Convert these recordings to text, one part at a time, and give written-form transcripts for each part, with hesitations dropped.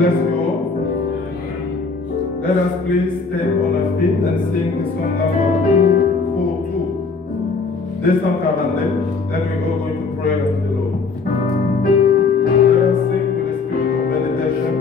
bless you all. Let us please stand on our feet and sing the song number 242. 242. Then we are going to pray unto the Lord. Let us sing with the spirit of meditation.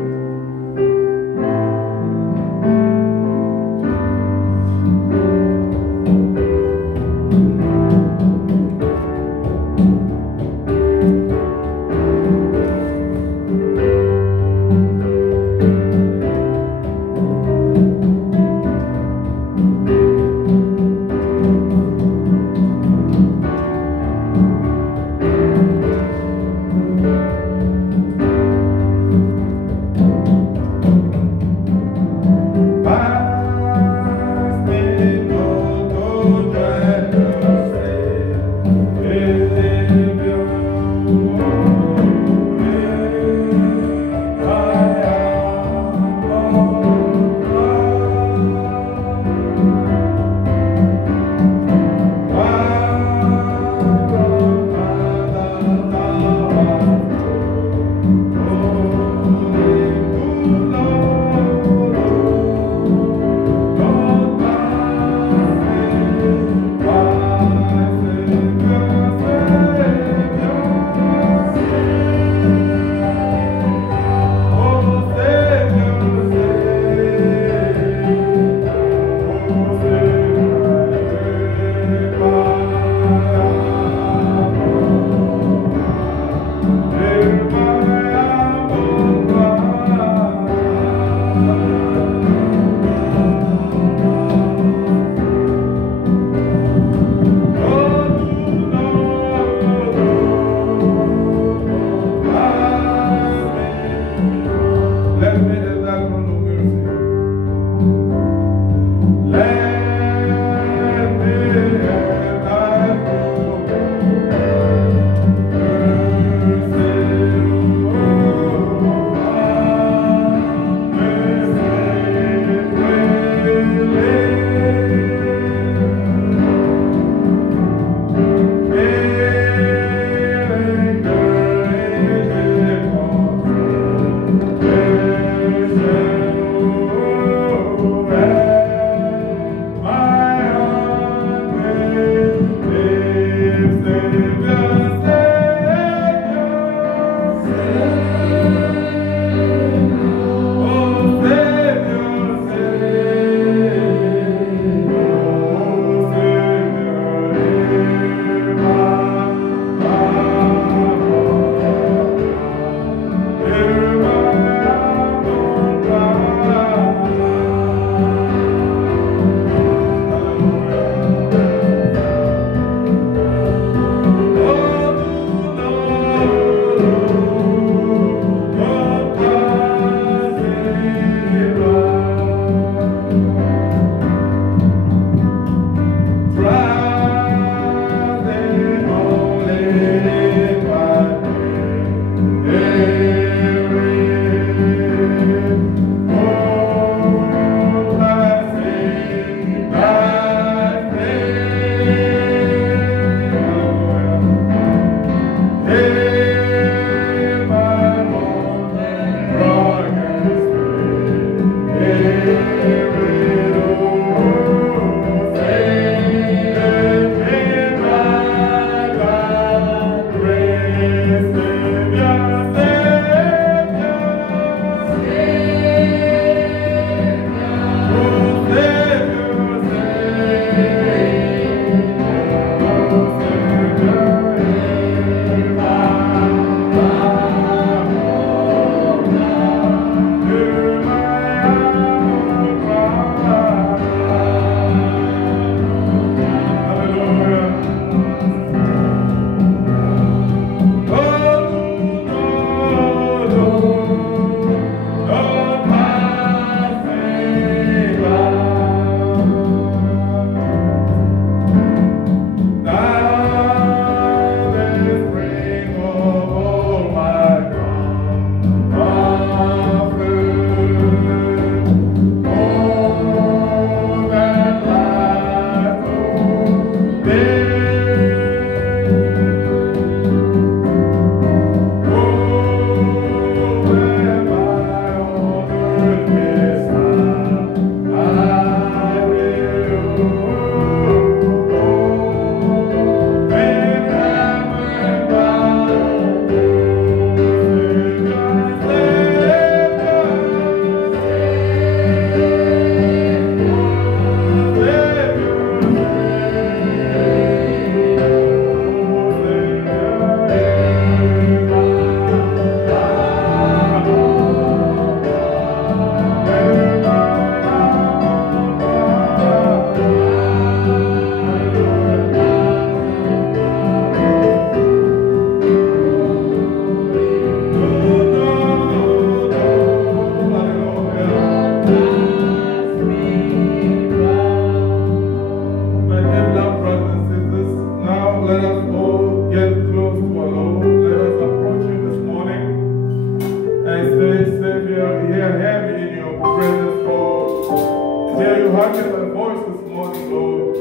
hearken my voice this morning, Lord.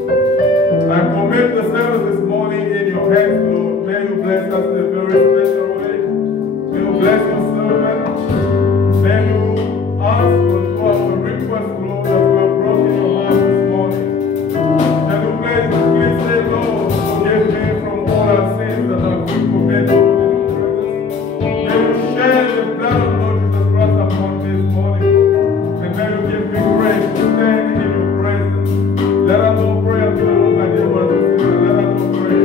I commit the service this morning in your hands, Lord. May you bless us in a very special way. May you bless your servant. May you answer to our request, Lord, that we have brought in your heart this morning. May you please say, Lord, forgive me from all our sins that I could commit, Lord, in your presence. May you share the blood of Lord Jesus Christ upon me this morning, Lord. And may you give me grace to stand in your presence. Let us all pray unto the Lord, my dear brothers and sisters. Let us all pray.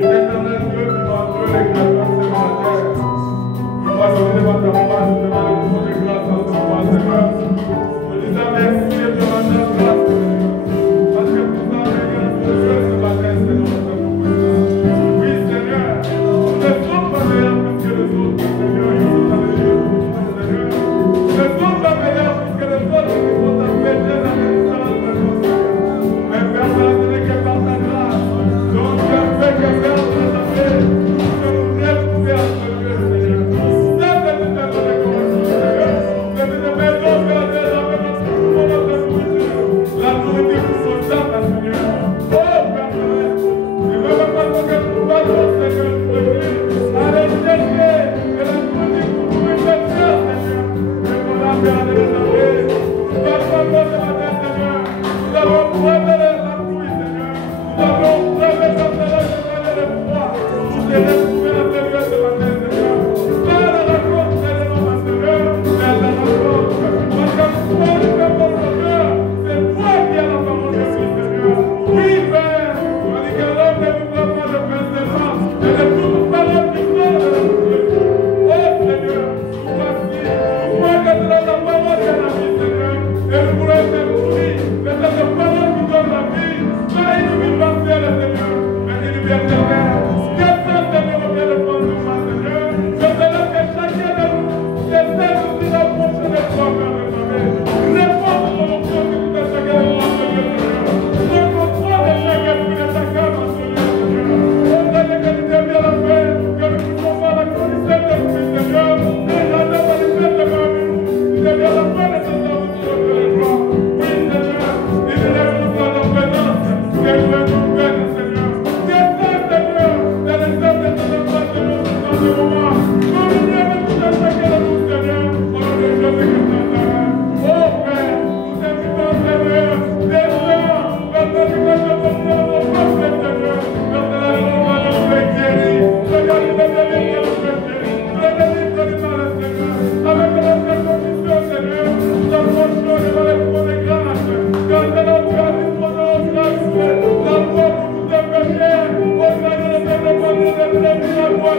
Éternel Dieu, tu vas entrer les grâces, Seigneur, la terre. Tu vas se lever ta main, je te demande beaucoup de grâce en ce moment, Seigneur. Je dis ça, merci et te rends grâce, Seigneur. Parce que tout ça, Seigneur, pour Dieu ce matin, Seigneur, nous sommes présents. Oui, Seigneur, nous ne sommes pas meilleurs plus que les autres, Seigneur. Ils sont dans les yeux, Seigneur. Nous ne sommes pas meilleurs plus que les autres qui sont en paix, Seigneur. Mais Père, cela ce n'est que par ta grâce. Donc, tu as fait que Père, tu as fait. Nous nous retrouver à ce lieu, Seigneur. Ça, c'est tout à fait reconnaissant, Seigneur. C'est une maison que la terre a fait notre nourriture. La nourriture pour son âme, Seigneur. Oh, Père, je ne veux pas que nous parlons, Seigneur, de Dieu. Allez chercher que la nourriture pour nous est faite, Seigneur. Et pour la terre de les enlever. Nous allons voir ce matin, Seigneur. Nous allons prendre la pluie, Seigneur. Nous allons prendre les chanceleurs, Seigneur, de foi. Nous te retrouver à ce lieu ce matin, Seigneur. Pas la rencontre, Seigneur, ma Seigneur, mais la rencontre. Parce que toi, tu fais pour le cœur. C'est toi qui as la parole de Dieu, Seigneur. Oui, Père. On dit que l'homme ne pourra pas de pain seulement, mais de toute parole qui sort de la bouche. Oh, Seigneur, nous voici. Nous croyons que c'est la parole qui est la vie, Seigneur. Et nous voulons être nourris. C'est cette parole qui donne la vie. Pas une vie partielle, Seigneur, mais une vie éternelle. Qu'est-ce que Seigneur vient de prendre sur moi, Seigneur? Je te laisse que chacun de nous essaie de se rapprocher de toi, Père de famille. Réponds aux volontés que tu as chacun de nous, Seigneur. Prends contrôle de chaque esprit de chacun, mon Seigneur. Oh, Seigneur, que tu t'aies bien la paix, que nous ne puissions pas la connaissance de Christ, Seigneur. Et la paix manifeste devant nous. Tu t'aies bien la paix de ce temps où tu veux les gloires. Oui, Seigneur, il est nous dans la présence. Que nous nous bénisse, Seigneur. Descends, Seigneur, dans les œuvres de ton enfant, Seigneur, dans ce moment. Communiez avec tout un chacun de nous, Seigneur, au nom de Jésus-Christ. Oh, Père, nous t'invitons, Seigneur, descends, parce que tu vas te porter à nos forces, Seigneur, parce que la loi nous fait guérir. Seigneur, nous te délivres, nous fait guérir. Nous te délivres du mal, Seigneur. Avec notre condition, Seigneur, nous approchons devant les trônes de grâce. Car c'est notre grâce, nous prenons grâce. La foi pour nous déférer. Au Seigneur, nous te demandons de prévenir la voix.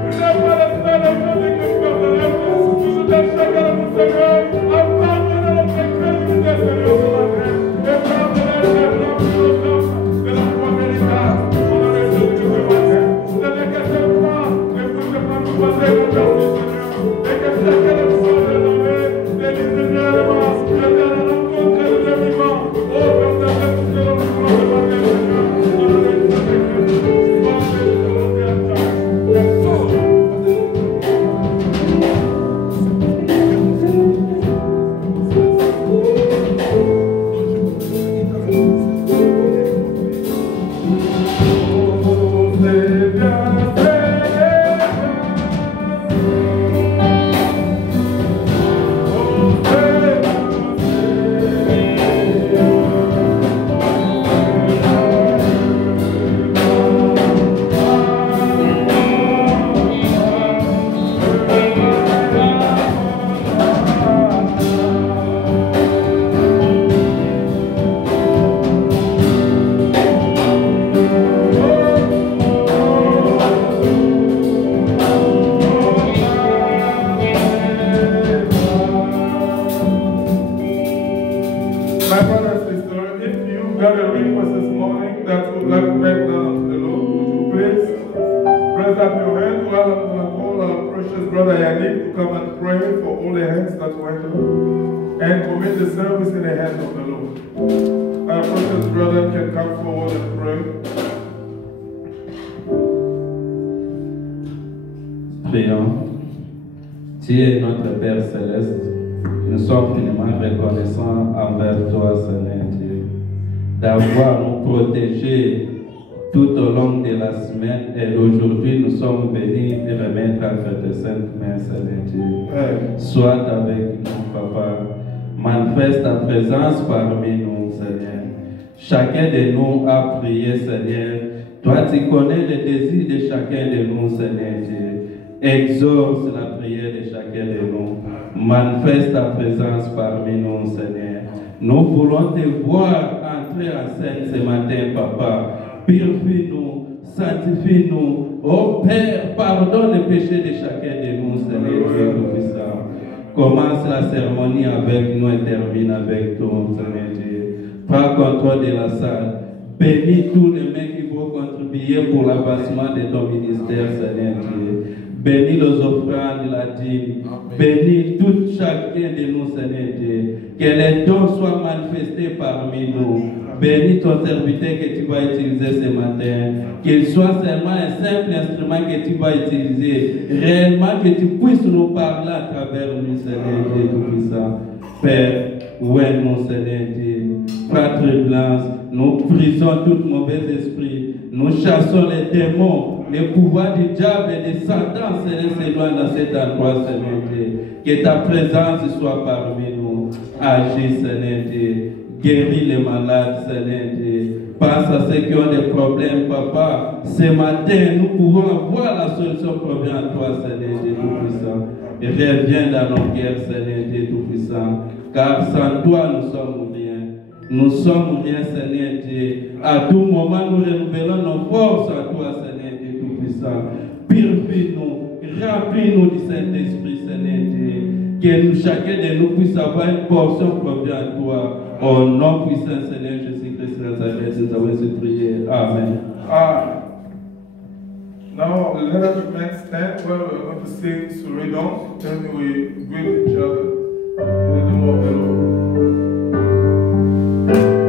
Nous n'avons pas l'espoir de Jésus que nous perdons. Nous nous donne chacun de nous, Seigneur. Pardonne notre crédulité, Seigneur, ce matin. Et pardonne les blancs de nos hommes de la foi véritable. Au nom de Jésus ce matin. Seigneur, que ce foi ne puisse pas nous passer comme merci, Seigneur. Et que chacun de nous soit désormais délibérément. Je t'ai à la rencontre de vivant. Oh, Père, c'est tout ce que nous voulons ce matin, Seigneur. Au nom de Jésus-Christ. Bon Dieu, je te remercie à toi. My brother and sister, if you got a request this morning that you would like to make down to the Lord, would you please raise up your hand while I'm going to call our precious brother Yannick to come and pray for all the hands that went up and commit the service in the hands of the Lord. Our precious brother can come forward and pray. Prions. Tu es notre Père Céleste. Nous sommes finiment reconnaissants envers toi, Seigneur Dieu, d'avoir nous protégés tout au long de la semaine. Et aujourd'hui, nous sommes venus te remettre entre tes saintes mains, Seigneur Dieu. Sois avec nous, Papa. Manifeste ta présence parmi nous, Seigneur. Chacun de nous a prié, Seigneur. Toi, tu connais les désirs de chacun de nous, Seigneur Dieu. Exauce la prière de chacun de nous. Manifeste ta présence parmi nous, Seigneur. Nous voulons te voir entrer en scène ce matin, Papa. Purifie-nous, sanctifie-nous. Oh Père, pardonne les péchés de chacun de nous, Seigneur Dieu Tout-Puissant. Commence la cérémonie avec nous et termine avec toi, Seigneur Dieu. Prends contrôle de la salle. Bénis tous les mecs qui vont contribuer pour l'avancement de ton ministère, Seigneur Dieu. Bénis les offrandes, la dîme. Bénis tout chacun de nous, Seigneur Dieu. Que les dons soient manifestés parmi nous. Bénis ton serviteur que tu vas utiliser ce matin. Qu'il soit seulement un simple instrument que tu vas utiliser. Réellement que tu puisses nous parler à travers nous, Seigneur Dieu Tout-Puissant. Père, où est mon Seigneur Dieu? Par tremblance, nous brisons tout mauvais esprit. Nous chassons les démons, les pouvoirs du diable et de Satan, Seigneur, s'éloignent dans cet endroit, Seigneur Dieu. Que ta présence soit parmi nous. Agis, Seigneur Dieu. Guéris les malades, Seigneur Dieu. Pense à ceux qui ont des problèmes, Papa. Ce matin, nous pouvons avoir la solution provient à toi, Seigneur Dieu Tout-Puissant. Et reviens dans nos cœurs, Seigneur Dieu Tout-Puissant. Car sans toi, nous sommes rien. Nous sommes rien, Seigneur Dieu. À tout moment, nous renouvelons nos forces à toi, Seigneur Dieu Tout-Puissant. Purifie-nous, remplis-nous du Saint-Esprit, Seigneur Dieu. Que nous, chacun de nous puisse avoir une portion provenant à toi. Au nom puissant, Seigneur Jésus-Christ, Nazareth, nous avons ainsi prié. Amen. Now let us remain stand where we're going to sing Surridon. Then we greet each other in the name of the Lord. Amen.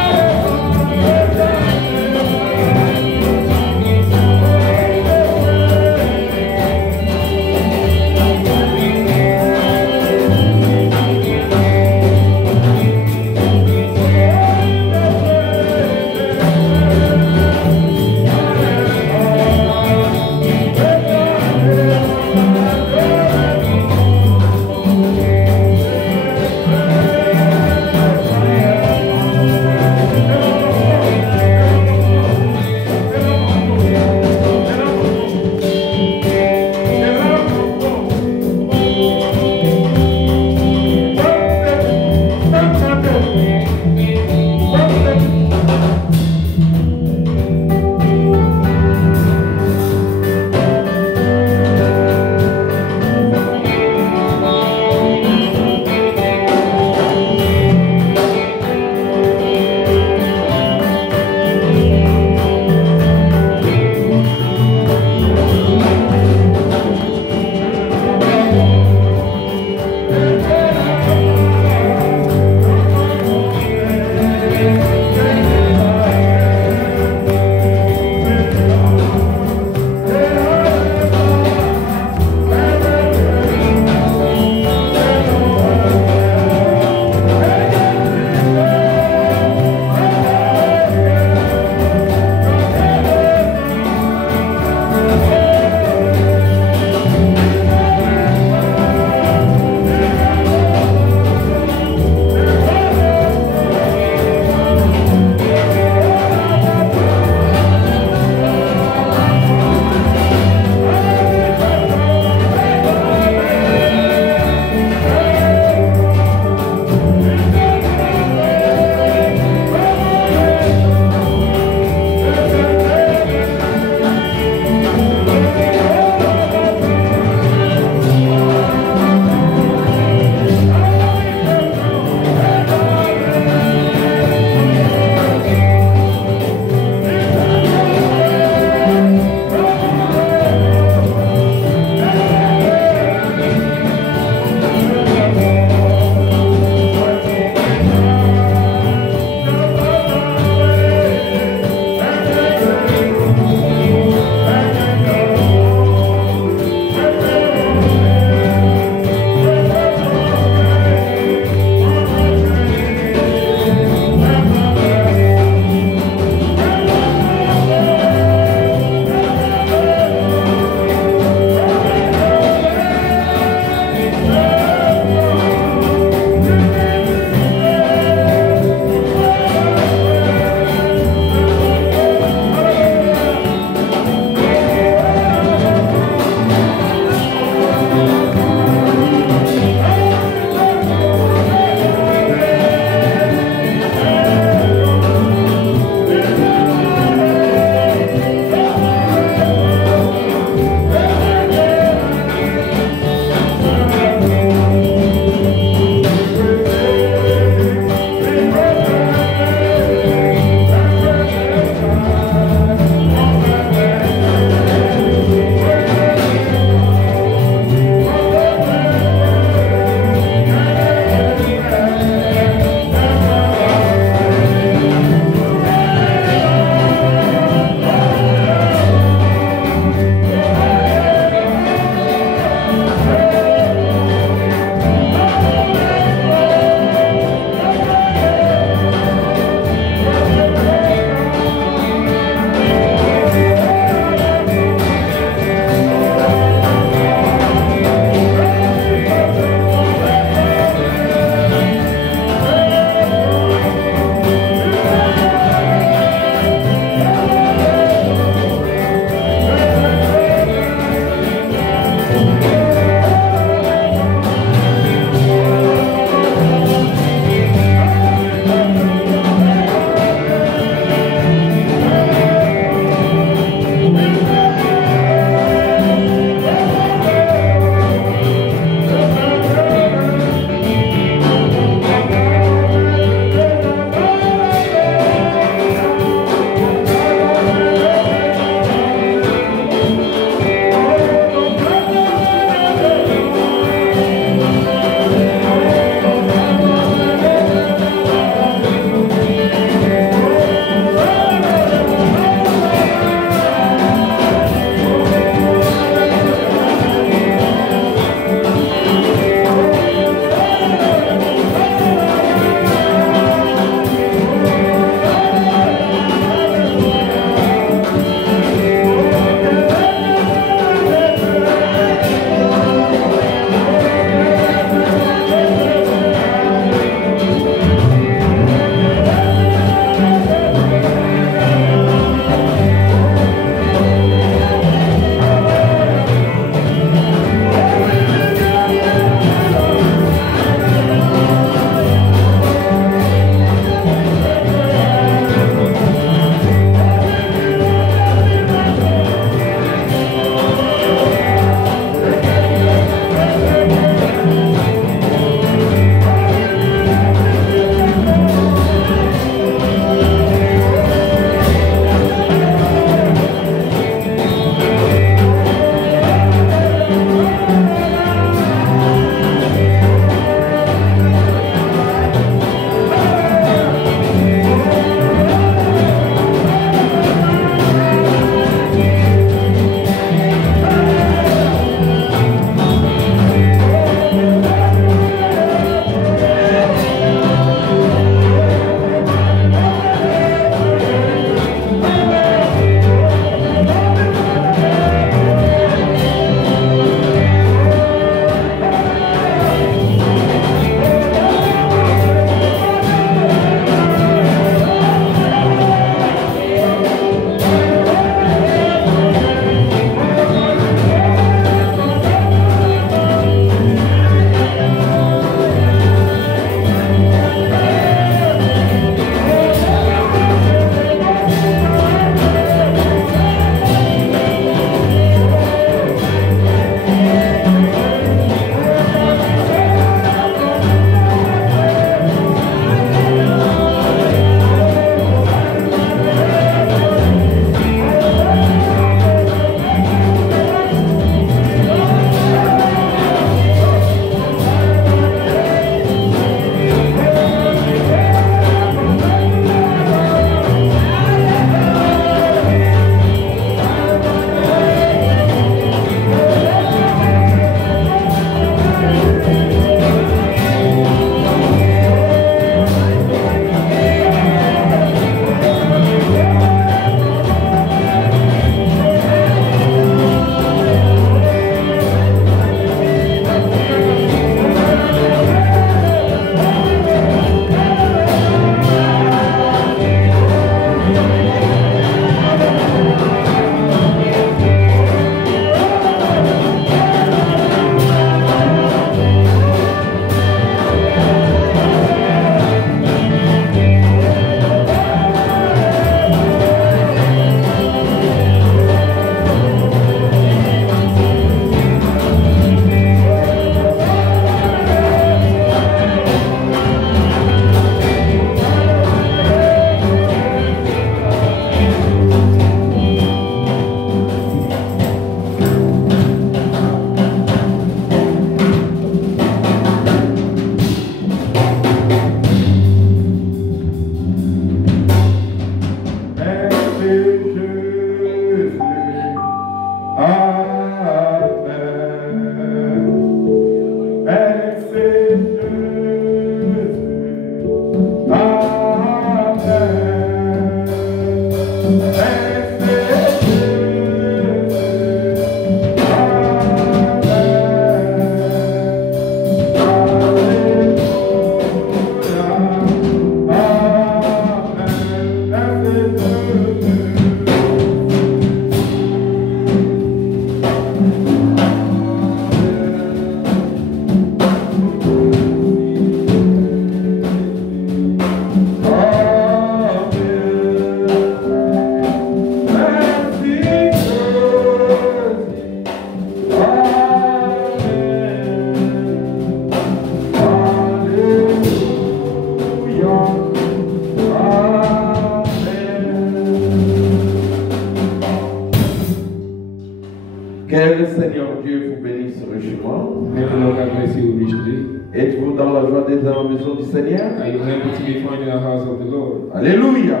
richement. May the Lord God bless you richly. Êtes-vous dans la joie d'être dans la maison du Seigneur? Are you happy to be found in the house of the Lord? Alléluia.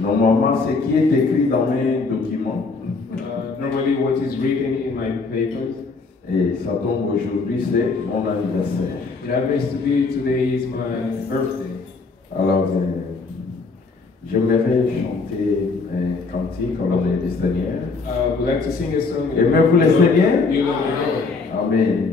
Normalement, ce qui est écrit dans mes documents, Normally what is written in my papers, et ça tombe aujourd'hui, c'est mon anniversaire. it happens to be today is my birthday. Alors, j'aimerais chanter un cantique au nom du Seigneur. I would like to sing a song. Aimez-vous le Seigneur? You love the Lord. Amen.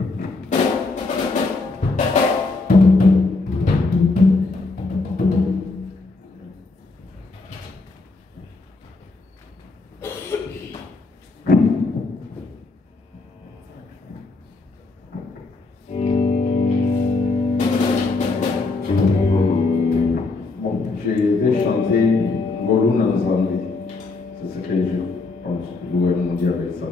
Bon, je vais chanter Goluna Nzambi. C'est ce que je pense que nous allons dire avec ça.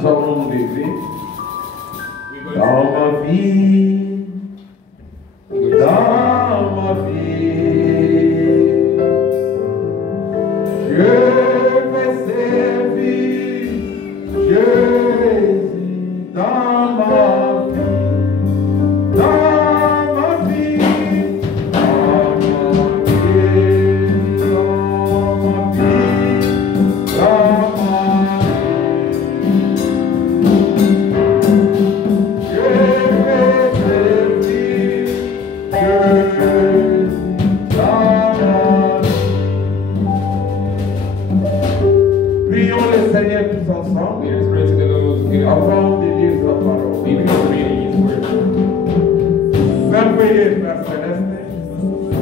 nous allons nous lever. Dans ma vie, je vais servir Jésus dans ma vie, dans ma vie, dans ma vie, dans ma vie, dans ma vie. Je vais servir Jésus dans ma vie. Prions le Seigneur tous ensemble Let us pray to the Lord together. avant de lire sa parole. Before reading His word. Merveilleux Père Céleste,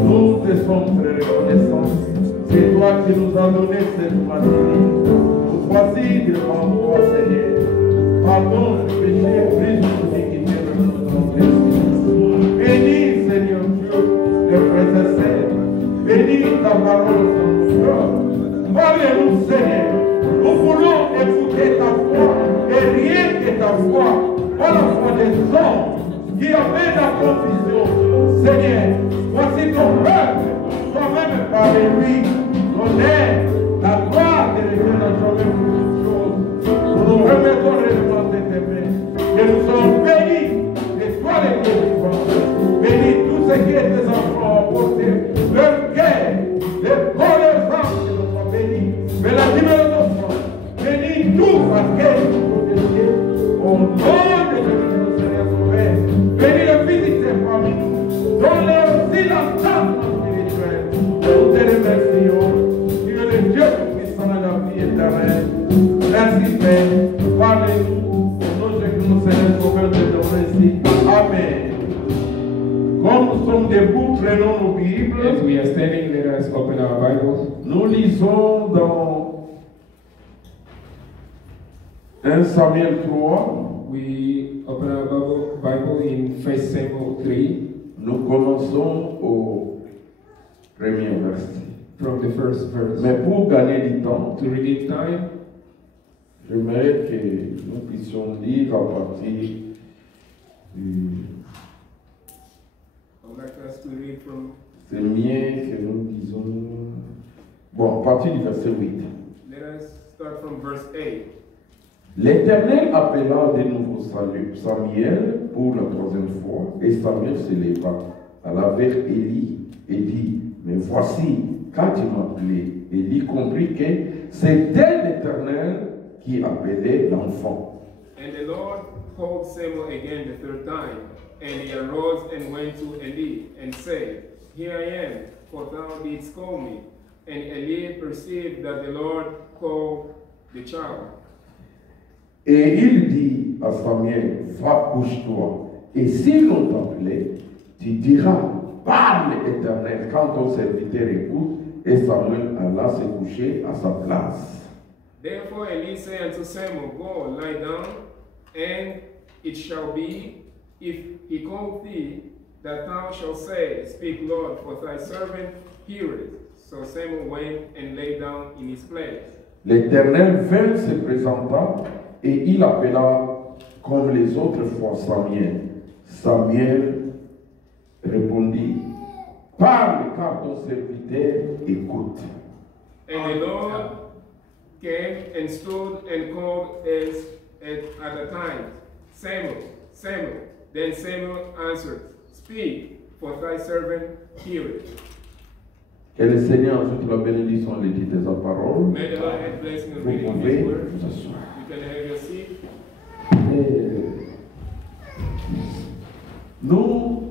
nous te sommes très reconnaissants. C'est toi qui nous as donné cette matinée. Nous voici devant toi, Seigneur. Pardon le péché, brise nos iniquités, de nos transgressions. Bénis, Seigneur Dieu, les frères et sœurs. Bénis ta parole dans nos cœurs. Parlez-nous, Seigneur. Nous voulons écouter ta voix et rien que ta voix. Pas la voix des hommes qui amène la confusion. Seigneur, voici ton peuple. Toi-même parle-lui. L'honneur, la gloire te revient à jamais pour toutes choses. Nous nous remettons réellement de tes mains. Et nous sommes bénis. Et toi les Dieu vivants. Bénis tous ceux qui est tes enfants à porter leur cœur, les corps, les âmes que nous sois bénis. Mais la dimension de nos frères. Bénis tous à qui nous protégés. Au nom de Jésus, Seigneur Sauveur. Bénis le visiter parmi nous. Donne-leur aussi la table spirituelle. Nous te remercions. Tu es le Dieu puissant de la vie éternelle. Merci Père. Parlez-nous. Au nom de Jésus, Seigneur Sauveur, te donnons ici. Amen. Comme nous sommes debout, prenons nos Bibles. As we are standing, let us open our Bibles. Nous lisons dans 1 Samuel 3. We open our Bible in 1 Samuel 3, Nous commençons au premier verset. from the first verse. Mais pour gagner du temps, To redeem time, j'aimerais que nous puissions lire à partir du... I would like us to read from, C'est mieux que nous disons... Bon, à partir du verset 8. let us start from verse 8. L'Éternel appela de nouveau Samuel pour la troisième fois, et Samuel se leva à la vers Élie et dit, mais voici, quand tu m'appelais, Élie comprit que c'était l'Éternel qui appelait l'enfant. And the Lord called Samuel again the third time, and he arose and went to Eli, and said, Here I am, for thou didst call me. And Eli perceived that the Lord called the child. Et il dit à Samuel, va couche-toi, et si l'on t'appelait, tu diras, parle Éternel, quand ton serviteur écoute, et Samuel alla se coucher à sa place. Therefore Eli said unto Samuel, Go, lie down, and it shall be, if he call thee, that thou shalt say, Speak, Lord, for thy servant heareth. So Samuel went and lay down in his place. L'Éternel vint se présenta, et il appela comme les autres fois Samuel. Samuel répondit, parle car ton serviteur écoute. And the Lord came and stood and called at the time, Samuel, Samuel. Then Samuel answered, Speak, for thy servant heareth. Que le Seigneur ajoute la bénédiction à l'édit de sa parole. May the Lord add blessing and Vous reading of pouvez his word. vous asseoir. You can have your seat. Nous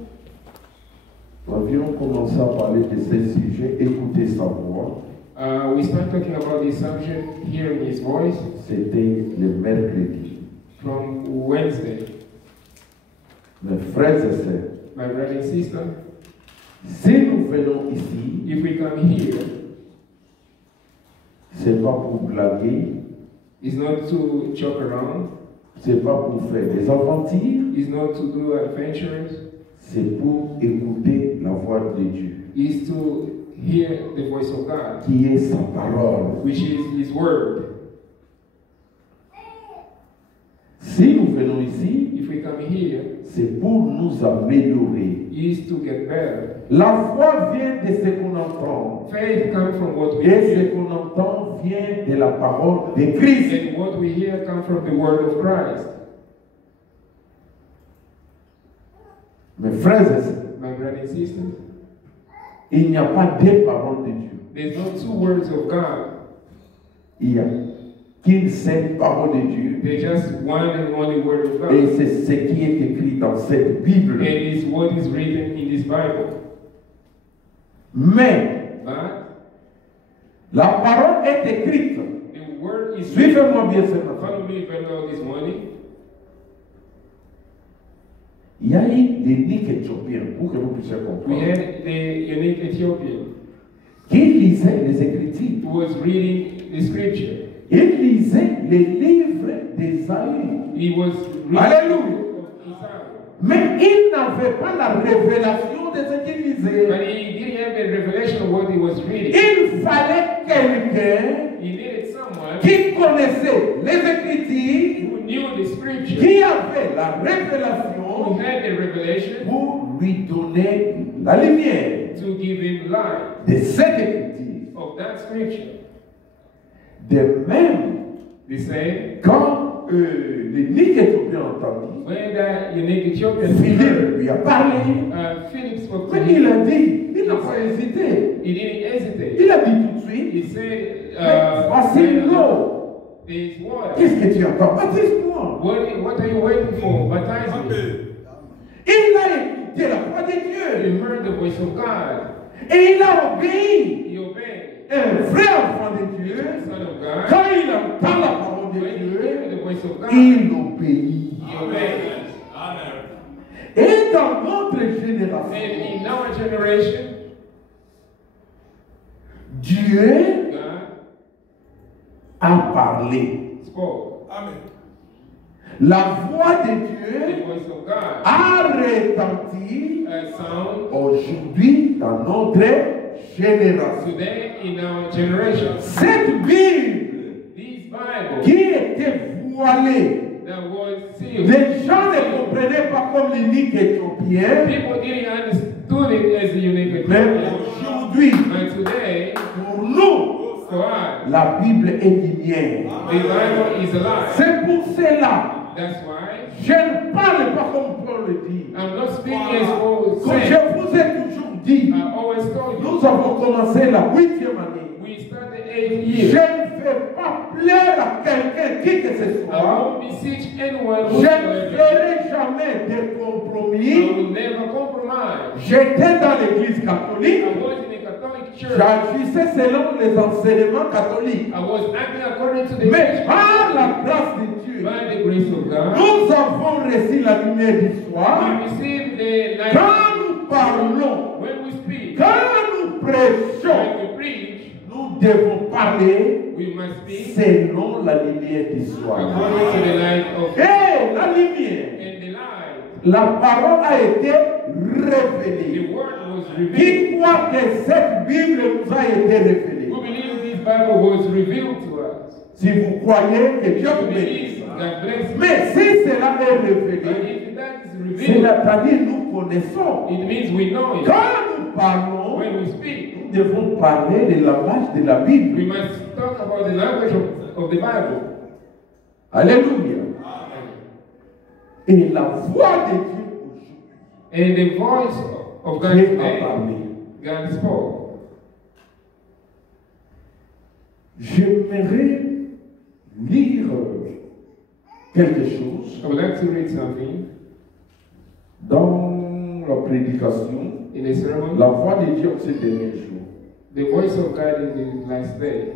avions commencé à parler de ce sujet, écouter sa voix. We start talking about this subject, hearing his voice, C'était le mercredi. from Wednesday. Mes frères et sœurs, My brother and sister, si nous venons ici, if we come here, c'est pas pour blaguer, it's not to joke around, c'est pas pour faire des aventures, it's not to do adventures, c'est pour écouter la voix de Dieu, it's to hear the voice of God, qui est sa parole. which is his word. venons ici, if we come here, c'est pour nous améliorer. is to get better. La foi vient de ce qu'on entend. Faith comes from what we Et ce hear, qu'on entend vient de la parole de Christ. and what we hear comes from the word of Christ. Mes frères et sœurs, My brothers and sisters, il n'y a pas deux paroles de Dieu. there's no two words of God. Il n'y a qu'une seule parole de Dieu. There's just one and only word of God. Et c'est ce qui est écrit dans cette Bible. And it's what is written in this Bible. Mais But la parole est écrite. the word is Suivez-moi bien ce matin. Follow me very well this morning. Il y a eu l'unique éthiopien, pour que vous puissiez We comprendre, had the unique Ethiopian qui lisait les Écritures. who was reading the scripture. Il lisait les livres d'Ésaïe. He was reading Alléluia. of Isaiah. Mais il n'avait pas la révélation de ce qu'il But lisait. he didn't have the revelation of what he was reading. Il fallait quelqu'un He needed someone qui connaissait les Écritures, who knew the scripture, qui avait la who révélation had the revelation pour lui donner la lumière to give him light de cette Écriture. of that scripture. De même, The same, quand l'unique éthiopien entendu, when that unique Ethiopian Philippe lui a parlé, Philip spoke to mais il him, a dit, il n'a pas hésité. he didn't hesitate. Il a dit tout de suite, He said, voici l'eau. there's water. Qu'est-ce que tu attends? Baptise-moi. What are you waiting for? Baptize me. Il a écouté la voix de Dieu You heard the voice of God. et il a obéi. He obeyed. Un vrai enfant de Dieu, The Son of God. quand il entend la parole de When he Dieu, heard the voice of God, il obéit. he obeyed. Et dans notre And génération, in our generation, Dieu God a parlé. spoke. La voix de The Dieu voice of God. a retenti A sound aujourd'hui dans notre génération. today in our generation. Cette Bible This Bible qui était voilée, that was sealed. les gens ne comprenaient pas comme l'unique éthiopien, People didn't understood it as a unique mais Ethiopian. aujourd'hui, And today, pour nous, for us, la Bible est lumière. the Bible is alive. C'est pour cela, That's why je ne parle pas comme Paul le dit. I'm not speaking as Paul Comme said. je vous ai toujours dit, I always told you. nous avons commencé la 8e année. We started 8 Je years. ne vais pas plaire à quelqu'un qui que ce I soit. won't beseech anyone Je ne whosoever. ferai jamais de I compromis. will never compromise. J'étais dans l'église catholique. I was in a Catholic church. J'agissais selon les enseignements catholiques. I was acting according to the Mais church. par la grâce de Dieu, By the grace of God, nous avons reçu la lumière du soir. we receive the light. Quand nous parlons, When we speak, quand nous prêchons, when we preach, nous devons parler we must speak selon la lumière du soir. according to the light of Et la lumière, and the light. la parole a été révélée. The word was revealed. Qui croit que cette Bible nous a été révélée? We believe this Bible was revealed to us. Si vous croyez que Dieu vous We bénisse. believe God bless you. Mais si cela est But révélé, if that is revealed, c'est-à-dire nous connaissons. it means we know it. Quand nous parlons, When we speak, nous devons parler de la langage de la we Bible. must talk about the language of the Bible. Alléluia. Et la voix de Dieu aujourd'hui, And the voice of God Dieu a today, parlé. God spoke. J'aimerais lire quelque chose I would like to read something dans la prédication. in a sermon. La voix de Dieu en ces derniers jours. The voice of God in the last day.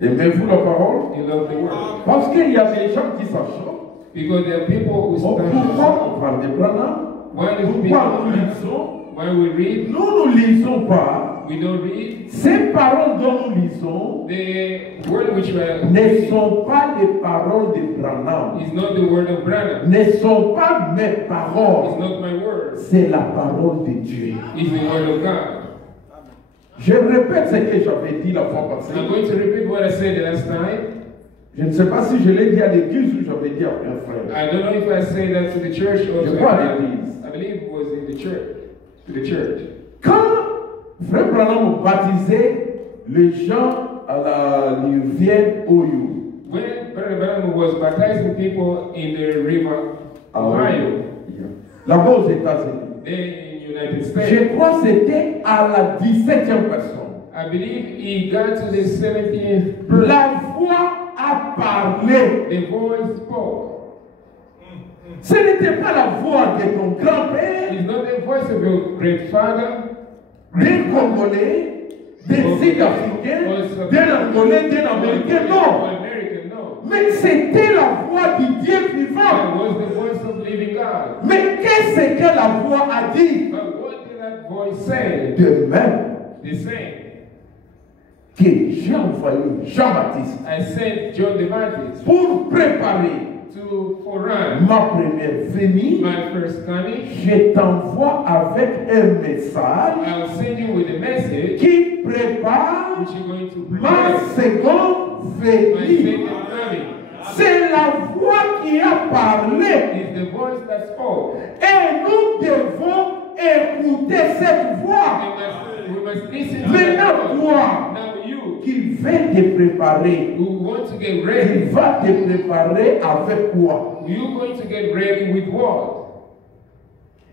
Aimez-vous la parole? You love the word. Parce qu'il y a des gens qui s'acharnent. Because there are people who Pourquoi stand. on parle de Branham? Why do Pourquoi nous people, lisons? when we read, Nous ne lisons pas. we don't read. Ces paroles dont nous lisons The word which we are ne reading sont pas les paroles de Branham. is not the word of Branham. Ne sont pas mes It's paroles. not my word. C'est la parole de Dieu. It's the word of God. Je répète ce que j'avais dit la fois passée. I'm going to repeat what I said the last time. Je ne sais pas si je l'ai dit à l'église ou j'avais dit à un frère. I don't know if I say that to the church or Je to crois à everybody. l'église. I believe it was in the church. To the church. Quand Frère Branham baptisait les gens à la rivière Oyo, When Brother Branham was baptizing people in the river Ohio, là-bas aux États-Unis, there in United je States, crois que c'était à la 17e personne. I believe he got to the 17th. La voix a parlé. The voice spoke. Ce n'était pas la voix de ton grand-père, It's not the voice of your great father, des Congolais, des Sud-Africains, d'un Angolais, d'un Américain, or non. American, no. Mais c'était la voix du Dieu That vivant. was the voice of living God. Mais qu'est-ce que la voix a dit? But what did that voice say? De même The same. que j'ai envoyé Jean-Baptiste I sent John the Baptist pour préparer to run ma première venue. my first coming. Je t'envoie avec un message I'll send you with a message qui prépare which you're going to ma prepare seconde my venue. second coming. C'est la voix qui a parlé It's the voice that spoke. et nous devons écouter cette voix. We must listen to Maintenant, that voice. toi Now you qui va te préparer, who want to get tu ready, vas te préparer avec quoi? you going to get ready with what?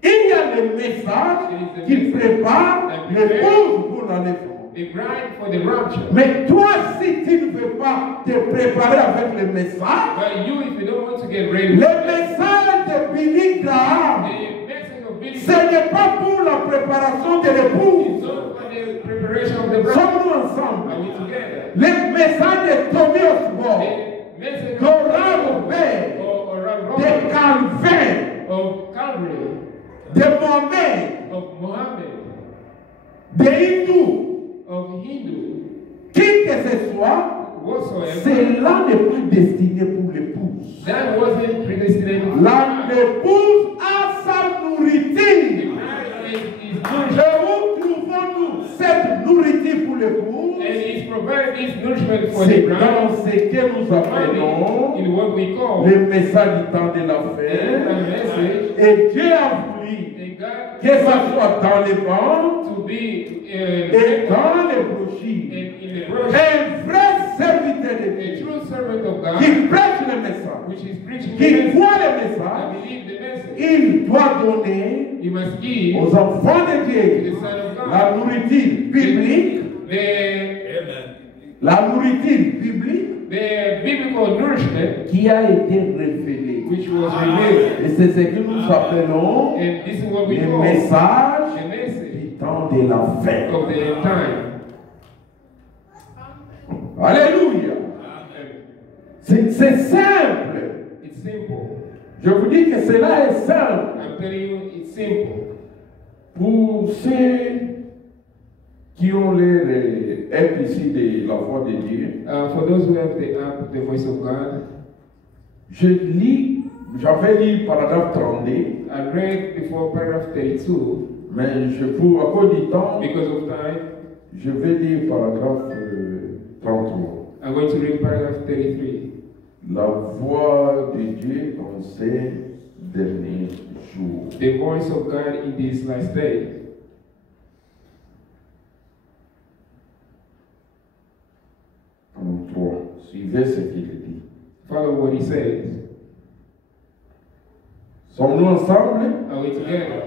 Il y a le message qui prépare l'épouse pour l'enlèvement. The bride for the rapture. Mais toi, si tu ne veux pas te préparer avec le message, But you, if you don't want to get ready, le message de Billy Graham, the message of Billy ce n'est pas pour la préparation de is l'épouse. not for the preparation of the bride. Sommes-nous ensemble? Are we together? Le message de Tommy Osborne, The message Laurent Robert, or de Robert, Calvin, of Calvary, de Mohamed, of Mohammed, de Hindou, of Hindu, qui que ce soit, whatsoever, cela n'est pas destiné pour l'épouse. that wasn't predestinated for L'épouse a sa The nourriture. bride is Et nourished, où trouvons-nous cette nourriture pour l'épouse? and is provided this nourishment for the C'est bride dans ce que nous appelons in what we call le message du temps de la the fin. message. Et Dieu a voulu And God que ça soit dans les bancs to be et dans les brochures. in the brochure, Un vrai serviteur de a Dieu true servant of God, qui prêche le message, which is preaching the qui message, croit le I message, believe the message. il doit donner You must give aux enfants de to Dieu the Son of la God nourriture biblique, la nourriture biblique the biblical nourishment qui a été révélée. which was revealed. Et c'est ce que nous appelons And this is what we le call message the message du temps de la fin. of the end time. Alléluia. C'est simple. It's simple. Je vous dis que cela est simple I'm telling you, it's simple. pour ceux qui ont l'air ici de la voix de Dieu. For those who have the app, the voice of God, J'avais lu paragraphe 32, I read before paragraph 32. mais à cause du temps, Because of time, je vais lire paragraphe 33. I'm going to read paragraph 33. La voix de Dieu dans ces derniers jours. The voice of God in these last days. Suivez ce qu'il dit. Follow what he says. Sommes-nous ensemble? Are we together?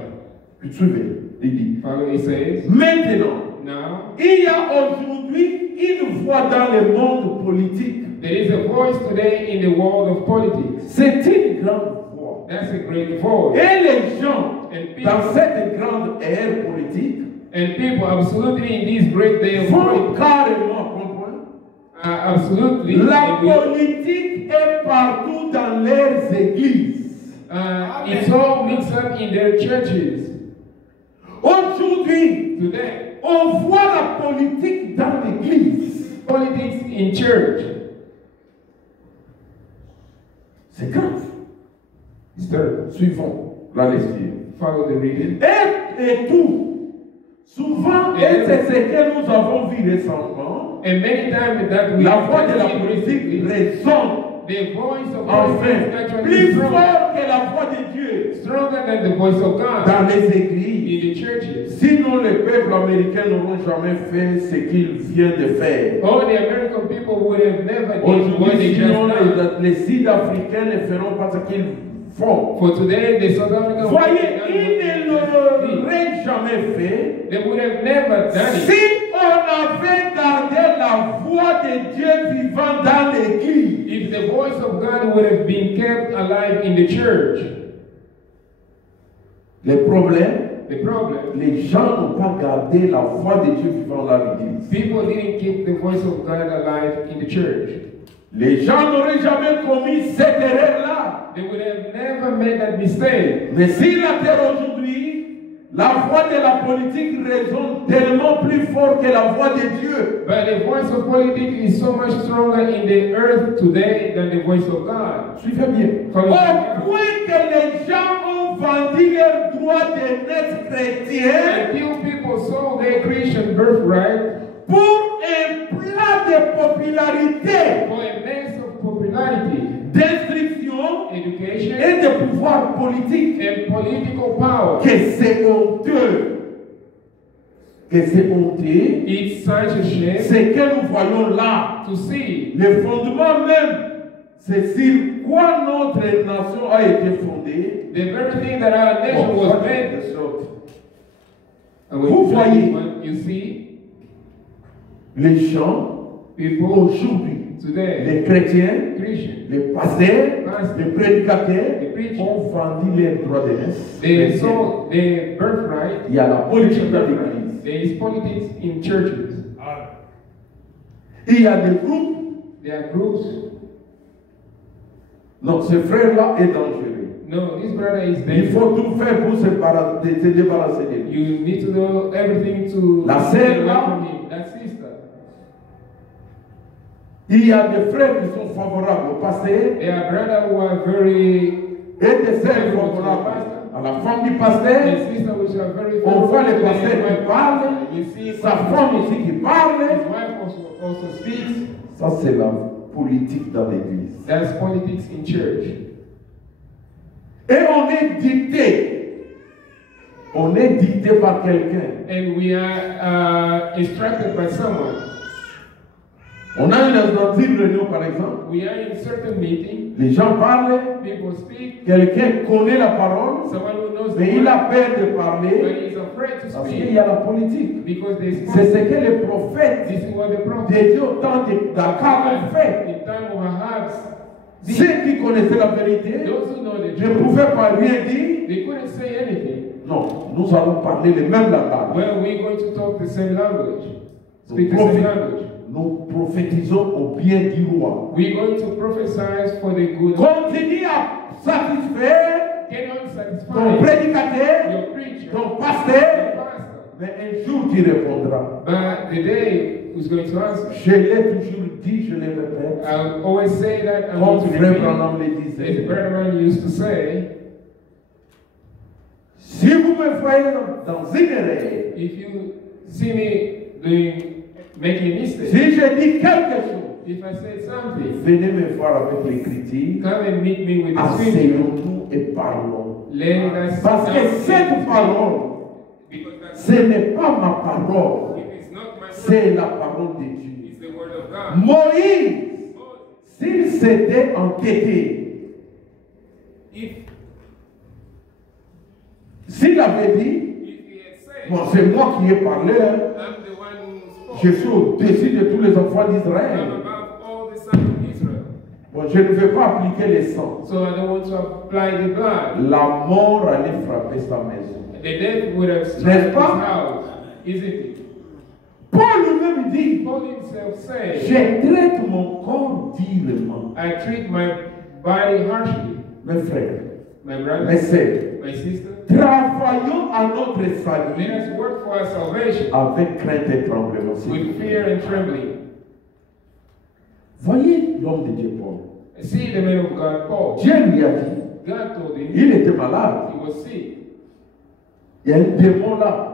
Puis suivez. Il dit. Follow what he says. Maintenant, Now, il y a aujourd'hui une voix dans le monde politique. there is a voice today in the world of politics. C'est une grande voix. That's a great voice. Et les gens, And people, dans cette grande ère politique, and people absolutely in this great day of vont politics, carrément comprendre. absolutely, La and we- politique est partout dans leurs églises. it's all mixed up in their churches Aujourd'hui, today. on voit la politique dans l'église. Politics in church. C'est grave. It's terrible. Suivons la lecture. Follow the reading. Et tout Souvent, et c'est ce que nous avons vu récemment, And many times that we la voix de la see politique recently, résonne the voice of enfin God is actually plus stronger, fort que la voix de Dieu stronger than the voice of God dans les in églises. the churches. Sinon, les peuples américains n'auront jamais fait ce qu'ils viennent de faire. All the American people would have never did what Aujourd'hui, they just sinon, done. les Sud-Africains ne feront pas ce qu'ils font. For today, the South African Voyez, people ils ne l'auraient jamais fait they would have never done it si on avait gardé la voix de Dieu vivant dans l'église. if the voice of God would have been kept alive in the church. Le problème, The problem, les gens n'ont pas gardé la voix de Dieu vivant dans l'église. people didn't keep the voice of God alive in the church. Les gens n'auraient jamais commis cette erreur-là. They would have never made that mistake. Mais si la terre aujourd'hui, la voix de la politique résonne tellement plus fort que la voix de Dieu. But the voice of politics is so much stronger in the earth today than the voice of God. Suivez bien. Au point que les gens ont vendu leur droit de naître chrétien Until people sold their Christian birthright pour un plat de popularité, for a mess of popularity, d'instruction education, et de pouvoir politique. and political power. Que c'est honteux. Que c'est honteux. It's such a shame Ce que nous voyons là, to see. le fondement même, c'est sur quoi notre nation a été fondée. The very thing that our nation Bon, was ça, made. c'est sorte. And when Vous you voyez. look at this one, you see Les gens, people aujourd'hui, today, les chrétiens, Christians, les pasteurs, les prédicateurs, les preachers, ont vendu leurs droits de naissance. they sold their birthright. Il y a la politique dans l'église. There is politics in churches. Il y a des groupes. There are groups. Non, ce frère-là est dangereux. No, this brother is Il dangerous. faut tout faire pour se débarrasser de lui. You need to do everything to La get sœur, away là. from him. That sister. Il y a des frères qui sont favorables au pasteur There are brothers who are very et des sœurs favorables à la femme du pasteur. the sister which are very On voit le favorable to pasteur their qui wife. parle, You see sa femme aussi qui parle. his wife also speaks. Ça, c'est la politique dans l'église. That's politics in church. Et on est dicté. On est dicté par quelqu'un. And we are instructed by someone. On a dans une réunion, par exemple. We are in certain meeting. Les gens parlent. People speak. Quelqu'un connaît la parole. Someone who knows Mais the il word, a peur de but parler. he is afraid to Parce qu'il speak y a la politique. because there is C'est ce politics. que les prophètes This is what the de prophet Dieu au temps de Dakar ont fait. in time of Ahab's did. Ceux qui connaissaient la vérité Those who know the ne truth, pouvaient pas rien dire. they couldn't say anything. Non, nous allons parler le même langage. Well, we're going to talk the same language, Nous, speak the same language. nous prophétisons au bien du roi. We're going to prophesy for the good. Continue à satisfaire Get on ton satisfied prédicateur, your preacher, ton your pasteur, pastor. mais un jour tu répondras. But the day who's going to answer. Je l'ai toujours dit, je le répète. I always say that I'm Comme going to Frère repeat. Branham le As disait. Brethren used to say, Si vous me voyez dans une erreur, if you see me making a mistake, si je dis quelque chose, if I say something, venez me voir avec l'Écriture, come and meet me with the scripture. asseyons-nous et parlons. Let us Parce que cette parole, because that's, ce n'est pas ma parole, it is not my word, c'est la parole de Dieu. it's the word of God. Moïse, s'il s'était entêté, s'il avait dit, If he had said, bon, c'est moi qui ai parlé, I'm the one who spoke, je suis au-dessus de tous les enfants I'm d'Israël. above all the sons of Israel. Bon, je ne vais pas appliquer les sangs. So I don't want to apply the blood. La mort allait frapper sa maison. The death would have struck N'est-ce his pas? house, isn't it? Paul lui-même dit, Paul himself said, je traite mon corps durement. I treat my body harshly. Mes frères, My mes brothers, sœurs, my sister, travaillons à notre let salut us work for our salvation avec crainte et tremblement. with fear and trembling. Voyez l'homme de Dieu Paul. See the man of God, Paul. Dieu lui a dit, God told him il était malade. he was sick. Il y a un démon là.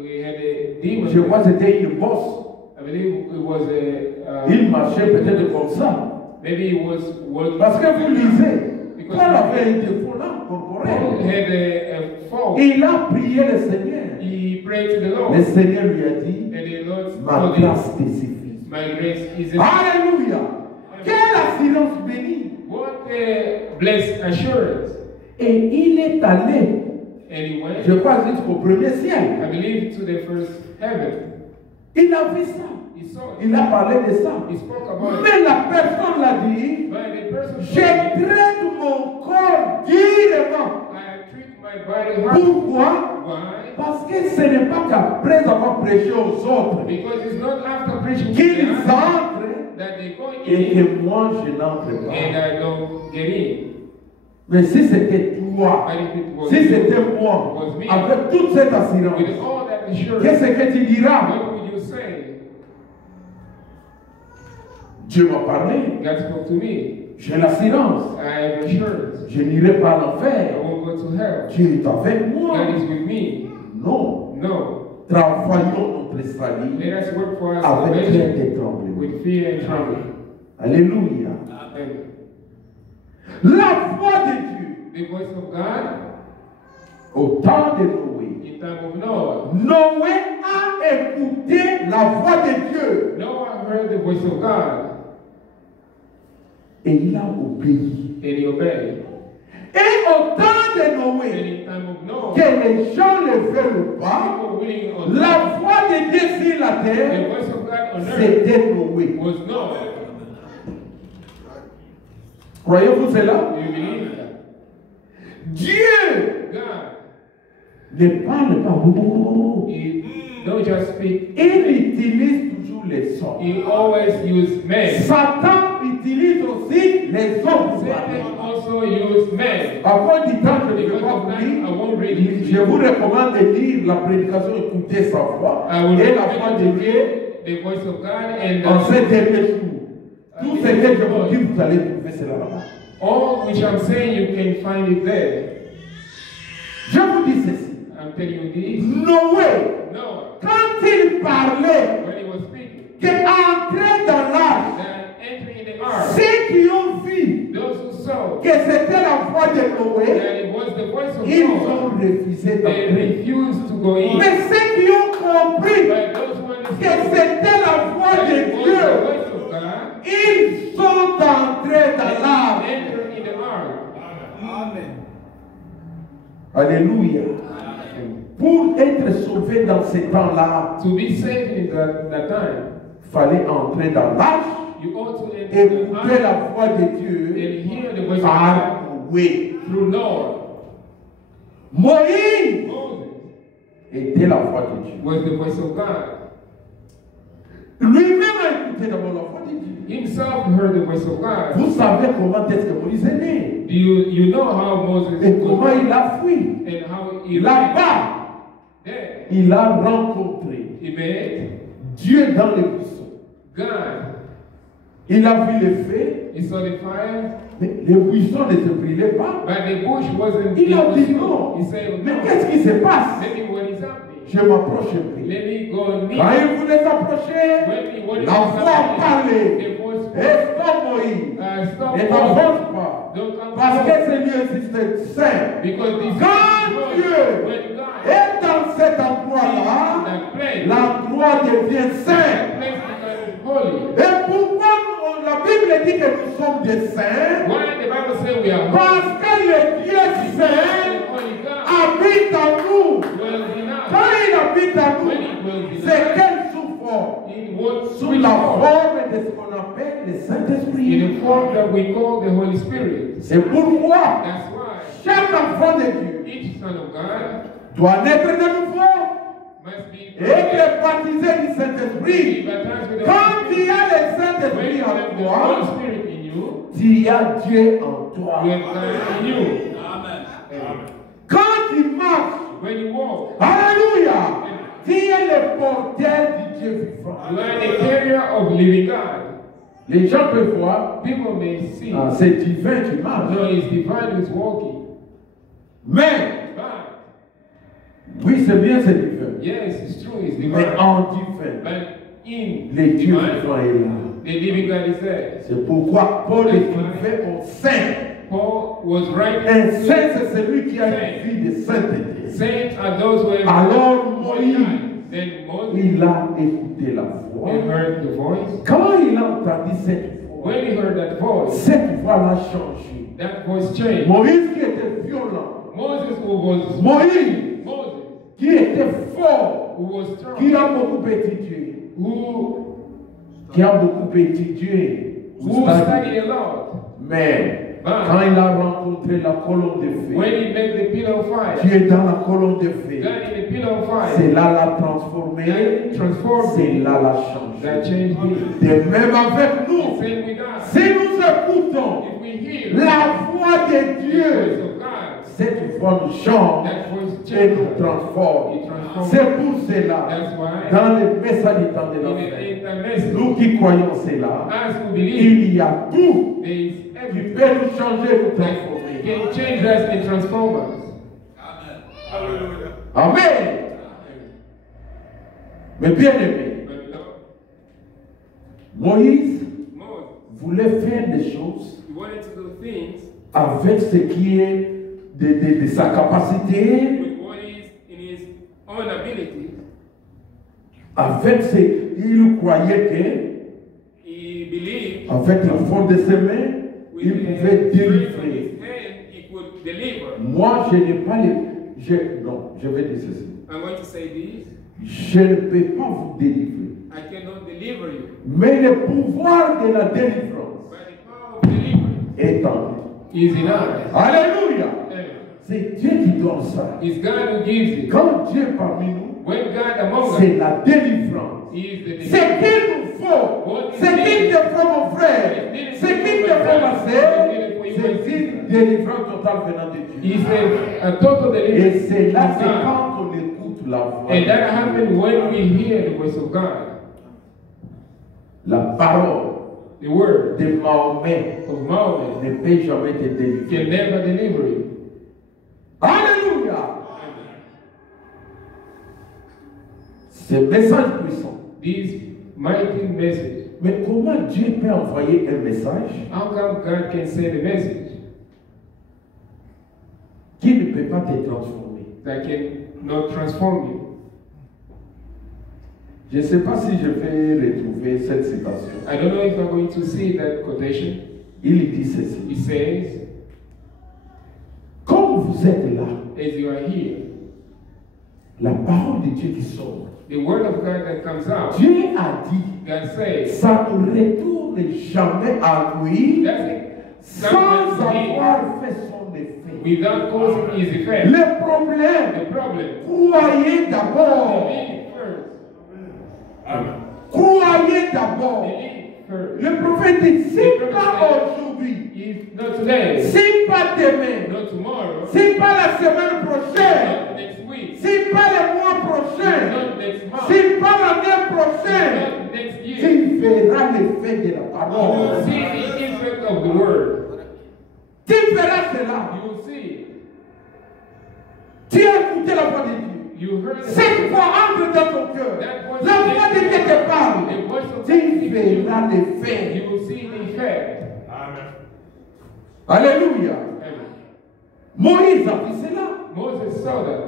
We had a demon. Je crois que c'était une bosse. I believe it was a. Il marchait peut-être comme ça. Maybe it was working. Parce que vous lisez, Because Paul avait un défaut là, Paul corporel. had a fault. Et il a prié le Seigneur. He prayed to the Lord. Le Seigneur lui a dit, And the Lord ma told him, grâce te suffit. my grace is enough. Alléluia. Quelle assurance bénie. What a blessed assurance. Et il est allé, Anyway, je crois, jusqu'au premier ciel. I believe to the first heaven. Il a vu ça. He saw it. Il a parlé de ça. He spoke about it. Mais la personne l'a dit, But the person je told me, traite mon corps durement. I treat my body hard. Pourquoi? Why? Parce que ce n'est pas qu'après avoir prêché aux autres Because it's not after preaching to qu'ils them entrent that they go et in que moi je n'entre and pas. I don't get in. Mais si c'était toi, But if it was si you, c'était moi, was me, avec toute cette assurance, with all that assurance, qu'est-ce que tu diras? what would you say? Dieu m'a parlé, God spoke to me. j'ai l'assurance, I have assurance. je n'irai pas à I l'enfer. won't go to hell. Dieu est avec moi. God is with me. Non, No. travaillons notre salut Let us work for our avec crainte salvation et tremblement. with fear and trembling. Alléluia. Amen. La voix de Dieu The voice of God au temps de Noé. in time of Noah. Noé a écouté la voix de Dieu Noah heard the voice of God et il a obéi. and he obeyed. Et au temps de And Noé, in time of Noah, que les gens ne veulent pas, people willing on la voix de Dieu sur la the terre, voice of God on earth c'était Noé. was Noah. Croyez-vous cela? Do you believe that? Dieu God, ne parle pas. he don't just speak. Il utilise toujours les sons. He always use men. Satan utilise aussi les hommes. Satan also use men. À cause du temps que je ne vais Because pas of vous time, I lire, won't read it. je vous recommande de lire la prédication, écouter sa voix I will et la voix de recommend Dieu the voice of God and en ces derniers jours. Tout ce que je vous dis, vous allez trouver cela là-bas. all which I'm saying, you can find it there. Je vous dis ceci. I'm telling you this. Noé, No, quand il parlait when he was speaking, qu'entrer dans l'arche, that entering in the ark, ceux qui ont vu those who saw que c'était la voix de Noé, that it was the voice of ils God, ont refusé they d'entrer. refused to go in. Mais ceux qui ont compris But those who que understood c'était la voix that de it was the Dieu, voice of God, ils sont entrés dans they l'arche. entered in the ark. Alléluia. Pour être sauvé dans ces temps-là, To be saved in that time, il fallait entrer dans l'arche, you ought to enter the écouter ark la voix de and Dieu hear the voice of par God Noé. through Lord. Moïse Moses était la voix de Dieu. was the voice of God. Lui-même a écouté d'abord la voix de Dieu. Himself heard the voice of God. Vous savez comment est-ce que Moïse est né You know how Moses et comment was il a fui. and how he Là-bas, there. il a rencontré He met Dieu dans le buisson. God. Il a vu le feu, He saw the fire, mais le buisson ne se brûlait pas. but the bush wasn't. Il a dit consumed. non. He said, Mais no. qu'est-ce qui se passe? Maybe what is happening? Je m'approche un peu. Let me go Quand near. il voulait s'approcher, When he wanted la to voix stop, parlait. the voice Et stop Moïse. stop. Ne t'avance pas. Don't come Parce que close. ce lieu existe saint. Because this Quand Dieu when God est dans cet endroit-là, that place, l'endroit devient saint. that place becomes holy. Et pourquoi la Bible dit que nous sommes des saints? Why the Bible says we are holy? Parce que le Dieu saint The holy God habite en nous. dwells in us. Quand il habite en When nous, he dwells in c'est us, quelle sous-forme? in what Sous which la form? forme de ce qu'on appelle le Saint-Esprit. In the form that we call the Holy Spirit. C'est pourquoi That's why chaque enfant de Dieu each son of God doit naître de nouveau must be et être baptisé du Saint-Esprit. baptized with the Quand Holy il y a le Spirit. When Saint-Esprit you have en the Holy toi, Spirit in you, il y a Dieu en toi. you have God in you. Amen. Quand tu marches, When you walk, alléluia, tu es le porteur du Dieu vivant. you are the carrier of living God. Les gens peuvent voir, People may see, ah, c'est divin qui marche. no, it's divine who's walking. Mais But Oui, c'est bien, c'est divin. Yes, it's true, it's Mais divine. en divin, But in le Dieu divine, vivant est là. the living God is there. C'est pourquoi Paul écrivait au saint. Paul was writing. Un saint, c'est celui qui a une vie de sainteté. Saints are those who have Alors Moïse, Then Moses, il a écouté la voix. he heard the voice. Quand il a entendu cette voix, When he heard that voice, cette voix l'a changé. that voice changed. Moïse qui était violent, Moses who was Moïse Moses qui était fort, who was strong, qui a beaucoup étudié, who qui a beaucoup étudié, studied a lot. mais quand il a rencontré la colonne de When feu, he met the pillar of fire, Dieu est dans la colonne de feu, God in the pillar of fire, c'est là l'a transformé, that transformed c'est him, là l'a changé. that changed him. De même avec nous, Same with us. si nous écoutons If we hear la voix de the voice Dieu, of God, cette voix nous change that voice et changes nous us. transforme. It transforms C'est us. pour cela, That's why dans le message du temps de la in fin, the message, nous qui croyons cela, as we believe, il y a tout there is qui everything peut nous changer, nous that transformer. can change us and transform us. Amen. Mais bien aimé, But Moïse Moses, voulait faire des choses he wanted to do things avec ce qui est de sa capacité, with what is in his own ability. avec ce qu'il croyait que, He believed avec la force de ses mains, with il the pouvait strength of délivrer. his hand, he could deliver. Moi, je n'ai pas non, je vais dire ceci. I'm going to say this. Je ne peux pas vous délivrer. I cannot deliver you. Mais le pouvoir de la délivrance But the power of deliverance est en nous. is in us. Alléluia. Amen. C'est Dieu qui donne ça. It's God who gives it. Quand Dieu est parmi nous, When God among us, c'est la délivrance. He is the Ce deliverer. qu'il nous faut, ce qu'il te faut mon frère, ce qu'il te faut ma sœur, c'est une délivrance totale venant de He Dieu. said, a total Et deliverance. c'est là, from c'est God. quand on écoute la voix. And that happens when we hear the voice of God. La parole The word de Mahomet of Mahomet ne peut jamais te délivrer. can never deliver you. Alléluia. C'est un message puissant. This mighty message. Mais comment Dieu peut envoyer un message How come God can send a message qui ne peut pas te transformer? that can not transform you? Je ne sais pas si je vais retrouver cette citation. I don't know if I'm going to see that quotation. Il dit ceci. He says, Comme vous êtes là, as you are here, la parole de Dieu qui sort. the word of God that comes out, Dieu a dit, God says, ça ne retourne jamais à lui that's sans it. avoir fait son effet. Without causing his effect. Le problème, The problem, croyez d'abord. believe first. Croyez d'abord. Believe first. Le prophète dit, si pas aujourd'hui, If not today, si pas demain, not tomorrow, si pas la semaine prochaine, not next week, si pas le mois prochain, not next month, si pas l'année prochaine, not next year, tu verras l'effet de la you will parole. see the effect of the word. Tu verras cela. You will see. Tu as écouté la voix de Dieu. You heard the Cette voix entre dans ton cœur. La voix de Dieu te parle. The voice of God Tu speaks to you. verras l'effet. You will see the effect. Alléluia. Amen. Moïse a vu cela. Moses saw that.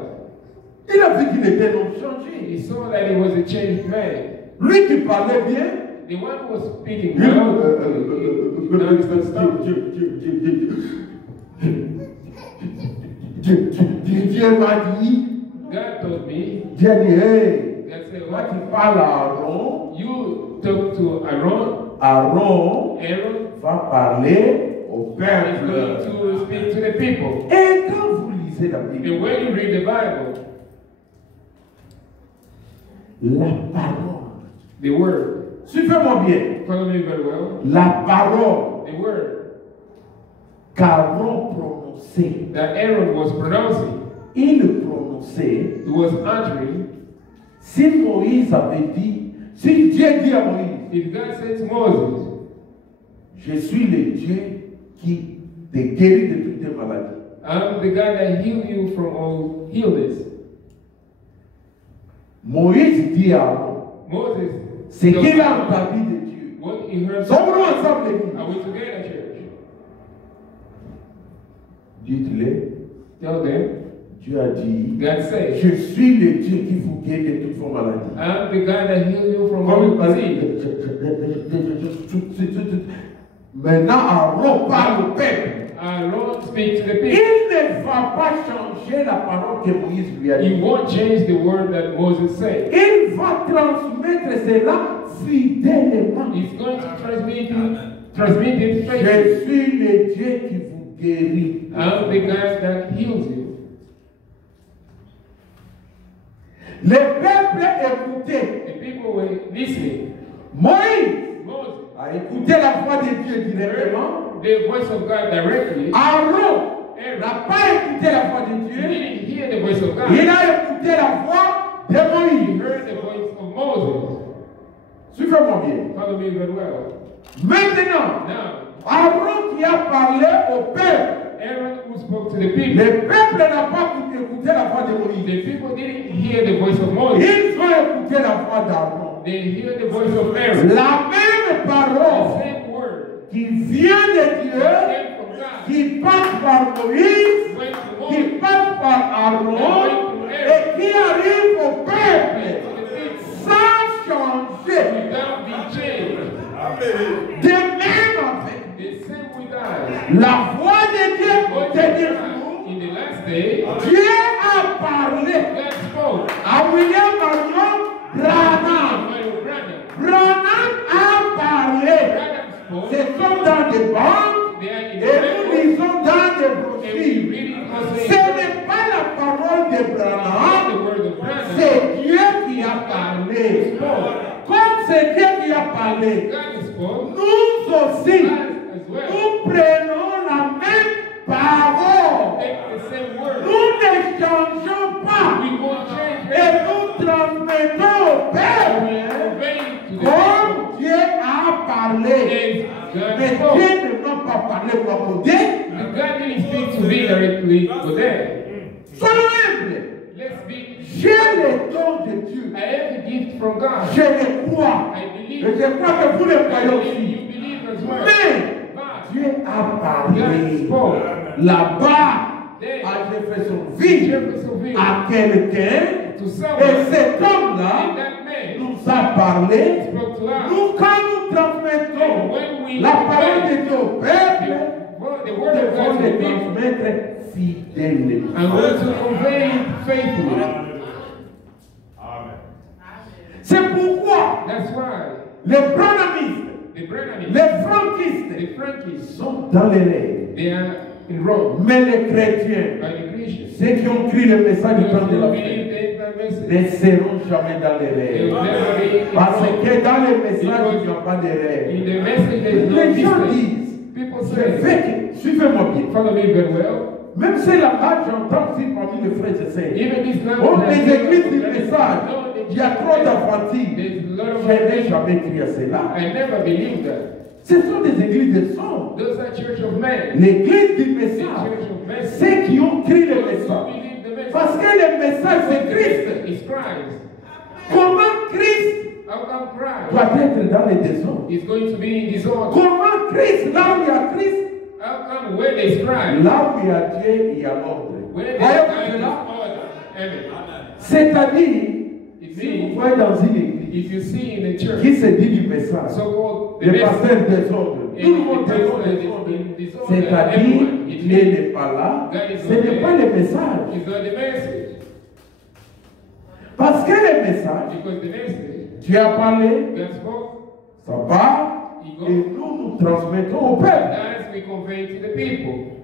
Il a vu qu'il était non changé. He saw that he was a changed man. Lui qui parlait bien. The one who was speaking Dieu, well, Dieu m'a dit, God told me, Dieu dit, hey, God said, toi tu what? parles à Aaron, You talk to Aaron. Aaron Aaron va parler au is going peuple. to speak to the people. Et quand vous lisez la And Bible, when you read the Bible, la parole, the word, suivez-moi bien, follow me very well, la parole the word qu'Aaron prononçait, that Aaron was pronouncing, il prononçait, he was uttering. si Moïse avait dit, si Dieu dit à Moïse, If God said to Moses, je suis le Dieu qui te guérit de toutes tes maladies. I'm the God that healed you from all illness. Moïse dit à Aaron, Moses, ce qu'il a entendu de Dieu. what he heard. Sommes-nous ensemble, l'église? Are we together, church? Dites-le, Tell them, Dieu a dit, God said, je suis le Dieu qui vous guérit de toutes vos maladies. I'm the God that heals you from all disease. Maintenant, Aaron parle au peuple. Lord, speak to the people. Il ne va pas changer la parole que Moïse lui a He dit. won't change the word that Moses said. Il va transmettre cela fidèlement. He's going to transmit it faithfully. Je suis le Dieu qui vous guérit. I'm the God that heals you. Le peuple écoutait. The people were listening. Moïse Moses a écouté la voix de Dieu directement. heard the voice of God directly. Aaron n'a pas écouté la voix de He Dieu. didn't hear the voice of God. Il a écouté la voix de He Moïse. heard the voice of Moses. Suivez-moi bien. Follow me very well. Maintenant, Now, Aaron qui a parlé au peuple. Aaron who spoke to the people. Le peuple n'a pas écouté la voix de Moïse. The people didn't hear the voice of Moses. Ils ont écouté la voix d'Aaron. They hear the voice of Aaron. La même The parole same word qui vient de Dieu, came from God. qui passe par Moïse, Went to qui Moses. passe par Aaron et qui arrive au peuple sans changer. Without being changed. De même avec The same with us. la voix de Dieu, What c'est-à-dire in the last day, Dieu a parlé God spoke. à William Marion Branham. Branham a parlé. Branham Ce spoke. sont dans des banques They are in et the nous Bible. lisons dans des And we brochures. read it also Ce n'est pas la parole de in the Branham, word of Branham. c'est Dieu qui a parlé. Comme c'est Dieu qui a parlé, God spoke. nous aussi, God as well. nous prenons la même parole. Take the same word. Nous ne changeons pas We won't change et it. nous transmettons au We peuple obey to the people. comme Dieu a parlé. As Mais God spoke. Dieu ne m'a pas parlé pour accoder. God didn't speak to me directly for them. Soyons humbles. Let's be. J'ai le don de Dieu. I have a gift from God. Je le crois. I Et believe. je crois que vous le I croyez believe aussi. you believe as well. Mais But Dieu a God parlé spoke. là-bas Then à Jeffersonville Jeffersonville à quelqu'un. to Et someone. cet And homme-là that man nous a parlé. spoke to us. Nous, quand nous transmettons When we la parole obey de Dieu au peuple, the nous word of devons God to le the people. transmettre fidèlement. I'm going to convey it faithfully. C'est pourquoi That's why les branhamistes, the Branhamites, les franquistes the Frankies, sont dans les règles. they are in Rome Mais les chrétiens, by the Christians. ceux qui ont cru le message du Those temps de who la believe fin, that message, ne seront jamais dans les they règles. will never be in Parce Rome. que dans les messages, il n'y a pas de In règles. the message, there is no Les gens distance. disent, People je say, veux que, suivez-moi bien. follow me very well. Même si là-bas, j'entends aussi parmi les frères et sœurs. Even this land, Oh, les églises du message, il y a trop d'apprentissage. there's a lot of Je n'ai jamais cru à cela. I never believed that. Ce sont des églises de sang. Those are church of men. L'église du The message, church of men. ceux qui ont cru le Those who message. believe the message. Parce que le message, c'est Christ. It's Christ. Comment Christ How come Christ doit être dans les désordres? is going to be in disorder? Comment Christ, là où il y a Christ, How come where there's Christ, là où il y a Dieu, il y a l'ordre. where there's Voyez-vous Christ, there's cela? order? Amen. C'est-à-dire, It si vous means voyez dans une église if you see in a church, qui se dit du message, so-called the le message, pasteur désordre, tout le monde désordre, c'est-à-dire, Dieu n'est pas là, ce n'est pas le message. is not the message. Parce que le message, Because the message, Dieu a parlé, God spoke, ça part, et nous nous transmettons au peuple. as we convey to the people.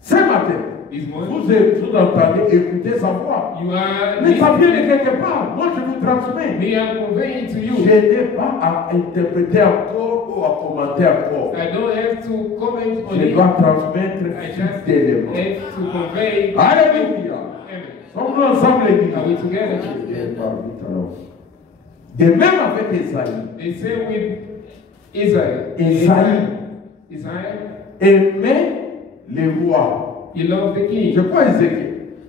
Ce matin, This morning, vous entendez écouter sa voix. you are Mais ça vient de listening. quelque part. Moi, je vous transmets. Me, I'm conveying to Je you. n'ai pas à interpréter encore ou à commenter encore. I don't have to comment on Je it. dois transmettre I just fidèlement. have to convey. Alléluia. Amen. Sommes-nous ensemble, l'église? Are we together? De même avec Esaïe. The same with Israel. Esaïe Israel, aimait les rois. he loved the Je king. crois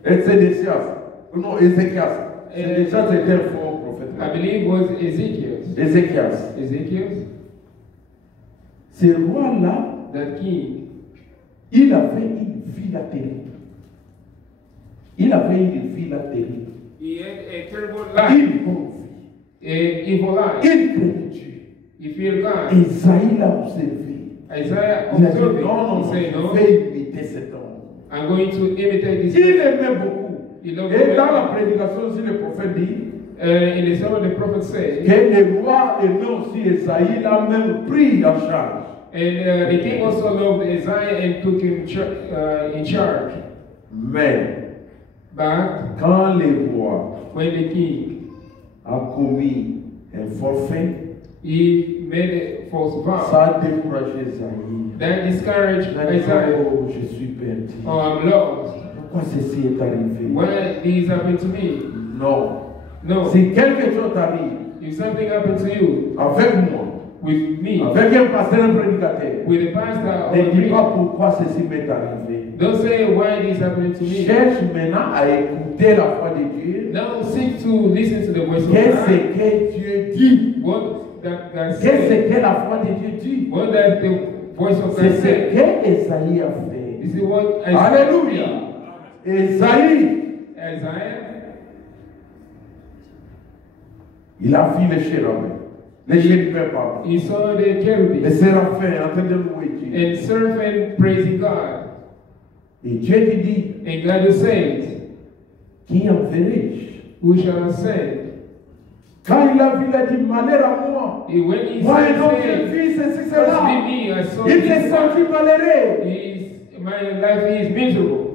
Ézéchias. Non, Ézéchias. C'est déjà c'était un faux prophète. I believe was Ezekiel. Ézéchias. Ezekiel, Ce roi-là, that king, il avait une vie terrible. Il avait une vie terrible. he had a terrible life, Une bonne vie. an evil life. Il craignait Dieu. He feared God. Isaïe l'a observé. Isaiah Il a dit observed it. non, He said, je no, vais imiter cet homme. I'm going to imitate this Il man. aimait beaucoup. He loved Et him. dans la prédication aussi, le prophète dit In the sermon, the prophet said, que le roi aimait aussi Isaïe, l'a même pris en charge. and the king also loved Isaiah and took him in charge. Mais But quand le roi when the king, a commis un forfait, he made a false vow, ça a découragé Isaïe. that discouraged Il a dit, Isaiah. oh, je suis perdu. Oh, I'm lost. Pourquoi ceci est arrivé? Why this happened to me? Non. No. Si quelque chose arrive If something happened to you, avec moi, with me, avec un pasteur, un prédicateur, with a pastor or ne a dis pas priest, pourquoi ceci m'est arrivé. don't say why this happened to me. Cherche maintenant à écouter la voix de Dieu. Now seek to listen to the voice of Qu'est-ce God. que Dieu dit? What that Qu'est-ce said, que la voix de Dieu dit? what that the voice of C'est God ce said. que Esaïe a fait. This is what Isaiah Alléluia. Esaïe, Isaiah, il a vu les chérubins. Les chérubins, pardon. he saw the Les cherubim séraphins en train de louer Dieu. and serpent praising God. Et Dieu lui dit, And God says, qui enverrai-je? who shall I send? Quand il a vu, il a dit, malheur à moi. When he Moi, un homme, j'ai said, vu ceci, first cela. be me, I saw Il s'est this. senti malheureux. My life is miserable.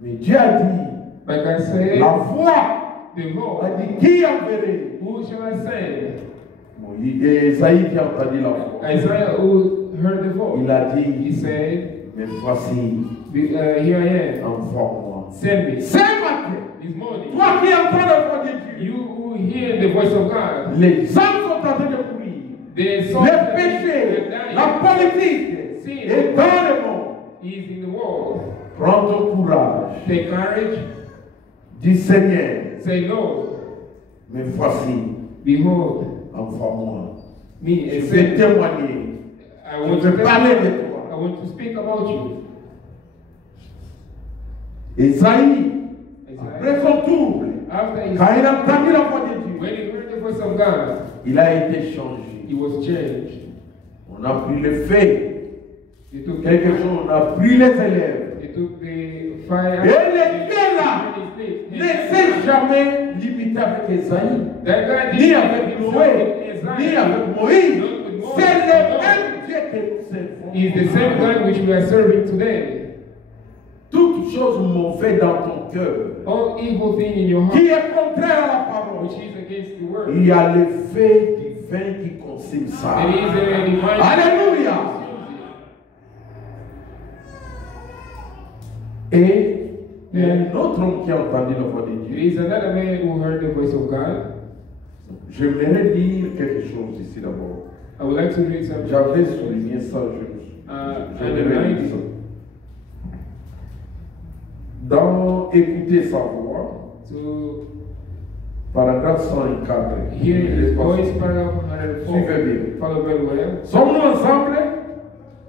Mais Dieu a dit, But God said, la voix the a Lord, dit, qui enverrai? who shall I send? Et Esaïe qui a entendu la voix. Isaiah who heard the Il voice. a He dit, said, mais voici, here I am. envoie-moi. Send me. Ce matin, This morning, toi qui entends la voix de Dieu, you who hear the voice of God, les hommes sont en train de courir. the Les sons péchés, la politique est dans le monde. is in the world. Prends ton courage. Take courage. Dis Seigneur, Say, Lord, mais voici, behold envoie-moi. me Je and vais send me. témoigner. I Je want to vais parler de I toi. want to speak about you. Esaïe, Isaiah. après son trouble, After he, quand il a entendu la voix de Dieu, when he heard the voice of God, il a été changé. he was changed. On a pris le feu. He took Quelque chose, on a pris les élèves. He took the fire. Et les dieux là He ne s'est jamais limité avec Esaïe, That God ni did avec Noé, ni avec Moïse. C'est le même Dieu que nous servons. He is the same God which we are serving today. Toute chose mauvaise dans ton cœur, All evil thing in your qui heart, est contraire à la parole, which is against the word. il y a le feu divin qui consume ça. There is a divine. Alléluia. Et il y a un autre homme qui a entendu la voix de There Dieu. is another man who heard the voice of God. J'aimerais dire quelque chose ici d'abord. I would like to read something. J'avais souligné ça, j'aimerais dire ça. Dans Écouter sa voix, To paragraphe 104. hear his voice, paragraph 104. Suivez bien. Follow very well. Sommes-nous ensemble?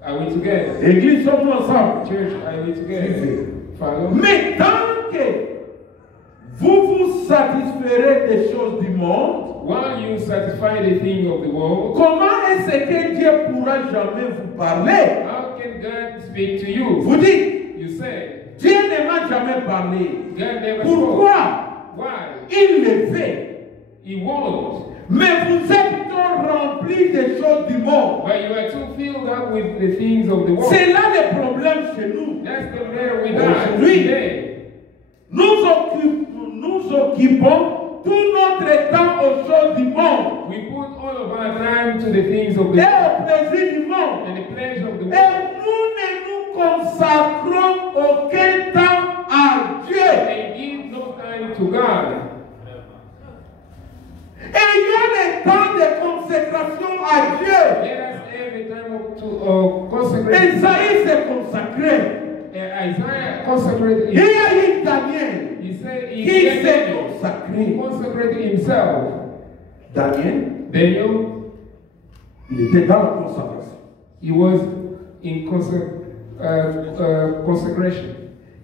Are we together? Église, sommes-nous ensemble? Church, are we together? Suivez. Follow. Mais tant que vous vous satisferez des choses du monde, While you satisfy the thing of the world, comment est-ce que Dieu pourra jamais vous parler? how can God speak to you? Vous dites, You say, Dieu ne m'a jamais parlé. God never Pourquoi? spoke. Why? Il le fait. He won't. Mais vous êtes donc remplis des choses du monde. But you are too filled up with the things of the world. C'est là le problème chez nous. That's the matter with us Aujourd'hui, today. nous occupons tout notre temps aux choses du monde We put all of our time to the things of the et world au plaisir du monde. and the pleasure of the Et world. nous ne nous consacrons aucun temps à Dieu. And give no time to God. Ayons le temps de consécration à Dieu. Let us have a time to consecrate. Esaïe s'est consacré. Isaiah consecrated Il y himself. a eu Daniel He said he qui s'est Daniel consacré. consecrated himself. Daniel, Daniel, il était dans la consécration. he was in consecration.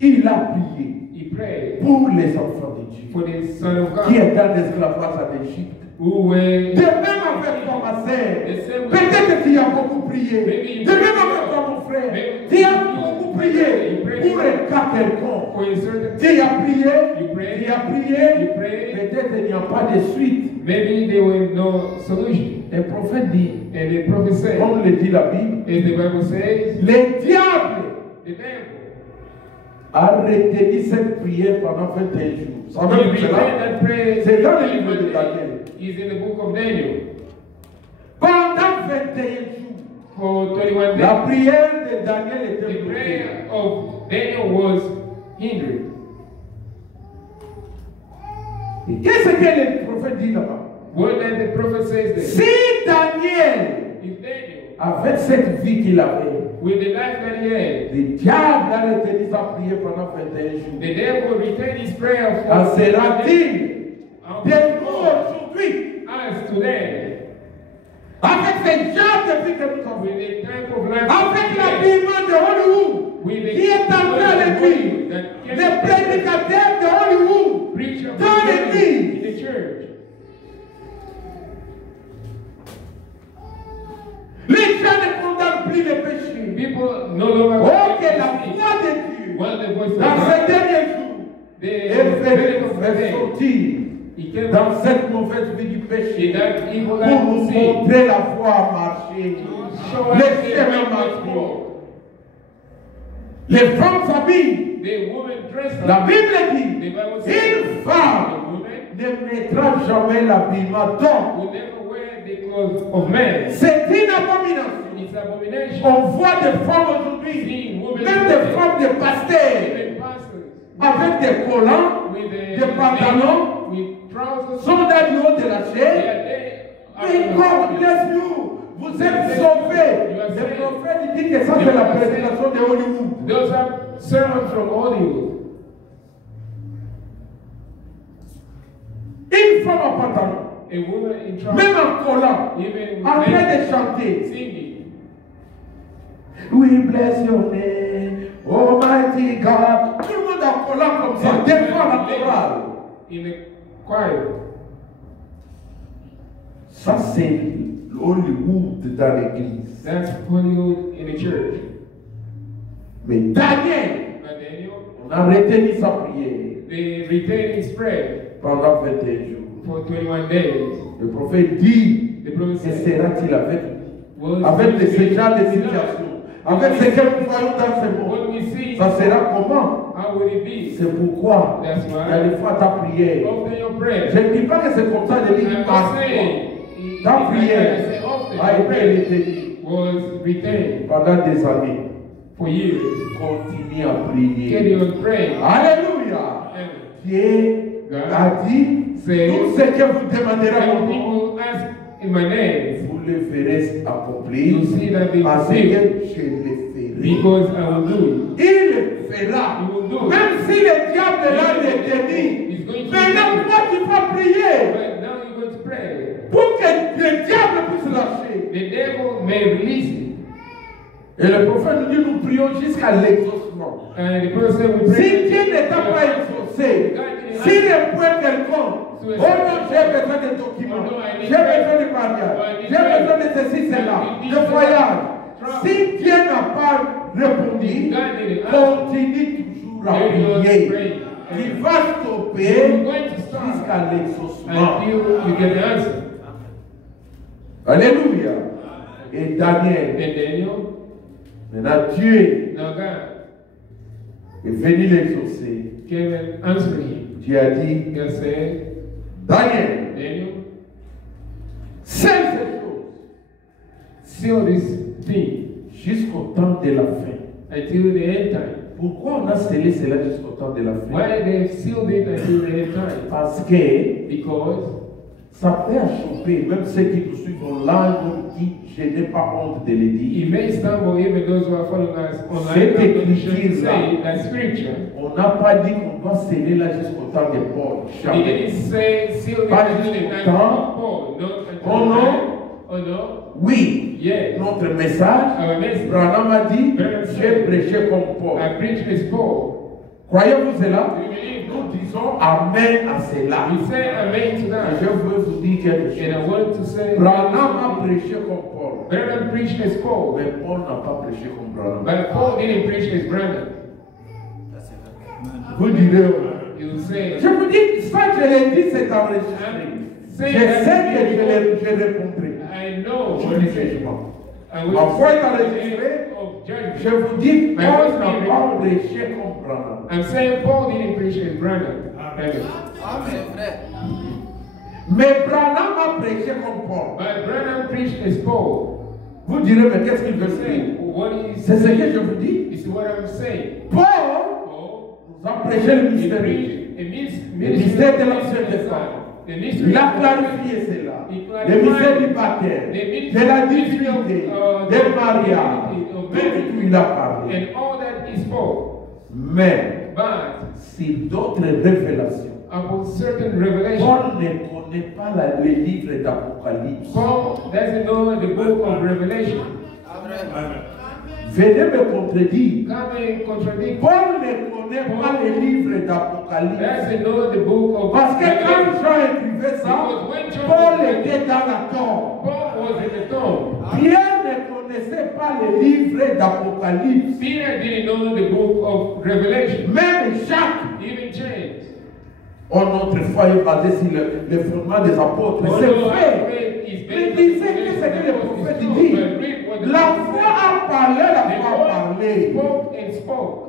Il a prié He prayed pour les enfants de Dieu for the Son of qui God est en esclavage en Égypte. who were De même avec toi, ma sœur, peut-être que tu as beaucoup prié. De même avec toi, mon frère, tu as beaucoup prié pour un cas quelconque. for a certain Tu as prié, You prayed. tu as prié, You prayed. peut-être il n'y a pas de suite. maybe there were no solution. Le prophète dit, And the prophet said, comme le dit la Bible, as the Bible says, le diable the devil a retenu cette prière pendant 21 jours. Ça veut he dire cela? retained that prayer C'est dans le livre de Daniel. is in the book of Daniel Pendant 21 jours, for 21 days. la prière de Daniel était The bloquée. prayer of Daniel was hindered. Et qu'est-ce que le prophète dit là-bas? What did the prophet says there? Si Daniel, If Daniel, avec cette vie qu'il avait, with the life that he had, le diable a retenu sa prière pendant 21 jours. the devil retained his prayer for En sera-t-il de nous aujourd'hui us today, avec ce genre de vie que nous avons, with the type of life avec that l'habillement de Hollywood with the qui est entré à l'église, les prédicateurs de Hollywood preacher dans l'église. in the church. Les gens ne condamnent plus les péchés. People no longer Oh, que la voix de Dieu Well, the voice of dans ces God, derniers jours the est spirit of fait the sortir he came dans cette mauvaise vie du in péché that evil pour life nous to see, montrer la voie à marcher. show us Les the chemins way to marchés. walk. Les femmes s'habillent. The woman dressed La up. Bible The dit Bible says une the femme woman ne mettra jamais l'habillement d'homme. will never wear the clothes of men. C'est une abomination. It's abomination. On voit des femmes aujourd'hui, Seeing women même des femmes de pasteurs, even pastors avec des collants, with des pantalons, with trousers. sont dans le haut de la They chair. are there. Mais God bless you. Vous êtes sauvés. Le prophète dit que ça c'est la prédication de Hollywood. Those are sermons from Hollywood. Une femme en pantalon, A woman in même trousers, en collant, even en train men de chanter. singing. We bless your name, Almighty God. Tout le monde en collant comme ça, devant la chorale. In the choir. Ça c'est Hollywood dans l'église. That's Hollywood in the church. Mais Daniel, But Daniel, on a retenu sa prière they retained his prayer pendant 21 jours. for 21 days. Le prophète dit, The prophet que said, sera-t-il avec was avec ce genre de What situation? Avec ce que nous voyons dans ce monde, we see, ça sera comment? how will it be? C'est pourquoi That's il y a why des fois ta prière. often your prayer. Je ne dis pas que c'est comme ça, je dis I'm par not saying ta prière I say often a your été prayer retenue was retained pendant des années. for years. Continue à prier. Carry on praying. Alléluia. And Dieu a dit, tout ce que vous demanderez à when mon nom, people ask in my name, vous le verrez accomplir you see that they parce que say, je le ferai. because I will do it. Il le fera. He will do it. Même si le diable l'a retenu, He's going to maintenant do it. toi tu vas prier But now you're going to pray. pour que le diable puisse lâcher. The devil may release it. Et le prophète nous dit, nous prions jusqu'à l'exaucement. And the person will pray. Si Dieu ne t'a pas exaucé, s'il est point quelconque, oh non, j'ai besoin de documents, j'ai besoin de mariage, j'ai besoin de ceci, cela, de voyage. Si Dieu n'a pas répondu, continue toujours à prier. Il va stopper jusqu'à l'exaucement. Until you get the answer. Alléluia. Et Daniel, And Daniel, maintenant Dieu now God est venu l'exaucer. came and answered him. Dieu a dit, God said, Daniel, Daniel, scelle ces choses seal this thing jusqu'au temps de la fin. until the end time. Pourquoi on a scellé cela jusqu'au temps de la fin? Why they sealed it until the end time? Parce que Because ça peut choquer, même ceux qui nous suivent online, qui je n'ai pas honte de le dire. It may stumble even those who are following us online. Cette I'm not sure to écriture-là, say that scripture. on n'a pas dit qu'on doit sceller là jusqu'au temps de Paul. He Jamais. didn't say seal it Pas until the jusqu'au time temps. of Paul. Not until Oh the non. time. Oh no. Oui, Yes. notre message, Our message. Branham a dit, Branham j'ai said, prêché comme Paul. I preach this Paul. Croyez-vous cela? Do you believe? Nous disons Amen à cela. We say amen to Et that. je veux vous dire quelque And I chose. want to say, Branham a prêché comme Paul. Branham preached as Paul, Mais Paul n'a pas prêché comme Branham. but Paul didn't preach as Branham. Vous direz, You say, je vous dis, ça je l'ai dit, c'est enregistré. Je sais que je répondrai. I know Jour what du he said. jugement. I Ma will foi est say enregistrée. of judgment. Je vous dis, My Paul voice n'a being pas recorded. prêché comme Branham. I'm saying Paul didn't preach as Branham. Amen. Mais Branham a prêché comme Paul. But Branham preached as Paul. Vous direz, mais qu'est-ce qu'il veut Say, dire? what is C'est ce que je vous dis. This is what I'm saying. Paul Paul, nous a prêché le he mystère. preached Le mystère de l'Ancien Testament. Il a clarifié cela. Le mystère du baptême, de la divinité, des mariages, tout il a parlé. and all that he spoke. Mais, But sur d'autres révélations, about certain revelations, Paul ne connaît pas les livres d'Apocalypse. Paul doesn't know the book of Revelation. Venez me contredire. Come and contradict. Paul ne connaît pas les livres d'Apocalypse. Doesn't know the book of Parce que quand Revelation. Jean écrivait ça, Because when John Paul was était dans la tombe. Paul was in the tomb. Pierre ne connaissait pas les livres d'Apocalypse. Peter didn't know the book of Revelation. Même Jacques, Even James. oh, notre foi est basée sur le fondement des apôtres. C'est Although our vrai. faith is Mais based lisez on que ce que les prophètes the disent. but read what the La prophets foi said. a parlé, la foi a The parlé. Lord spoke and spoke.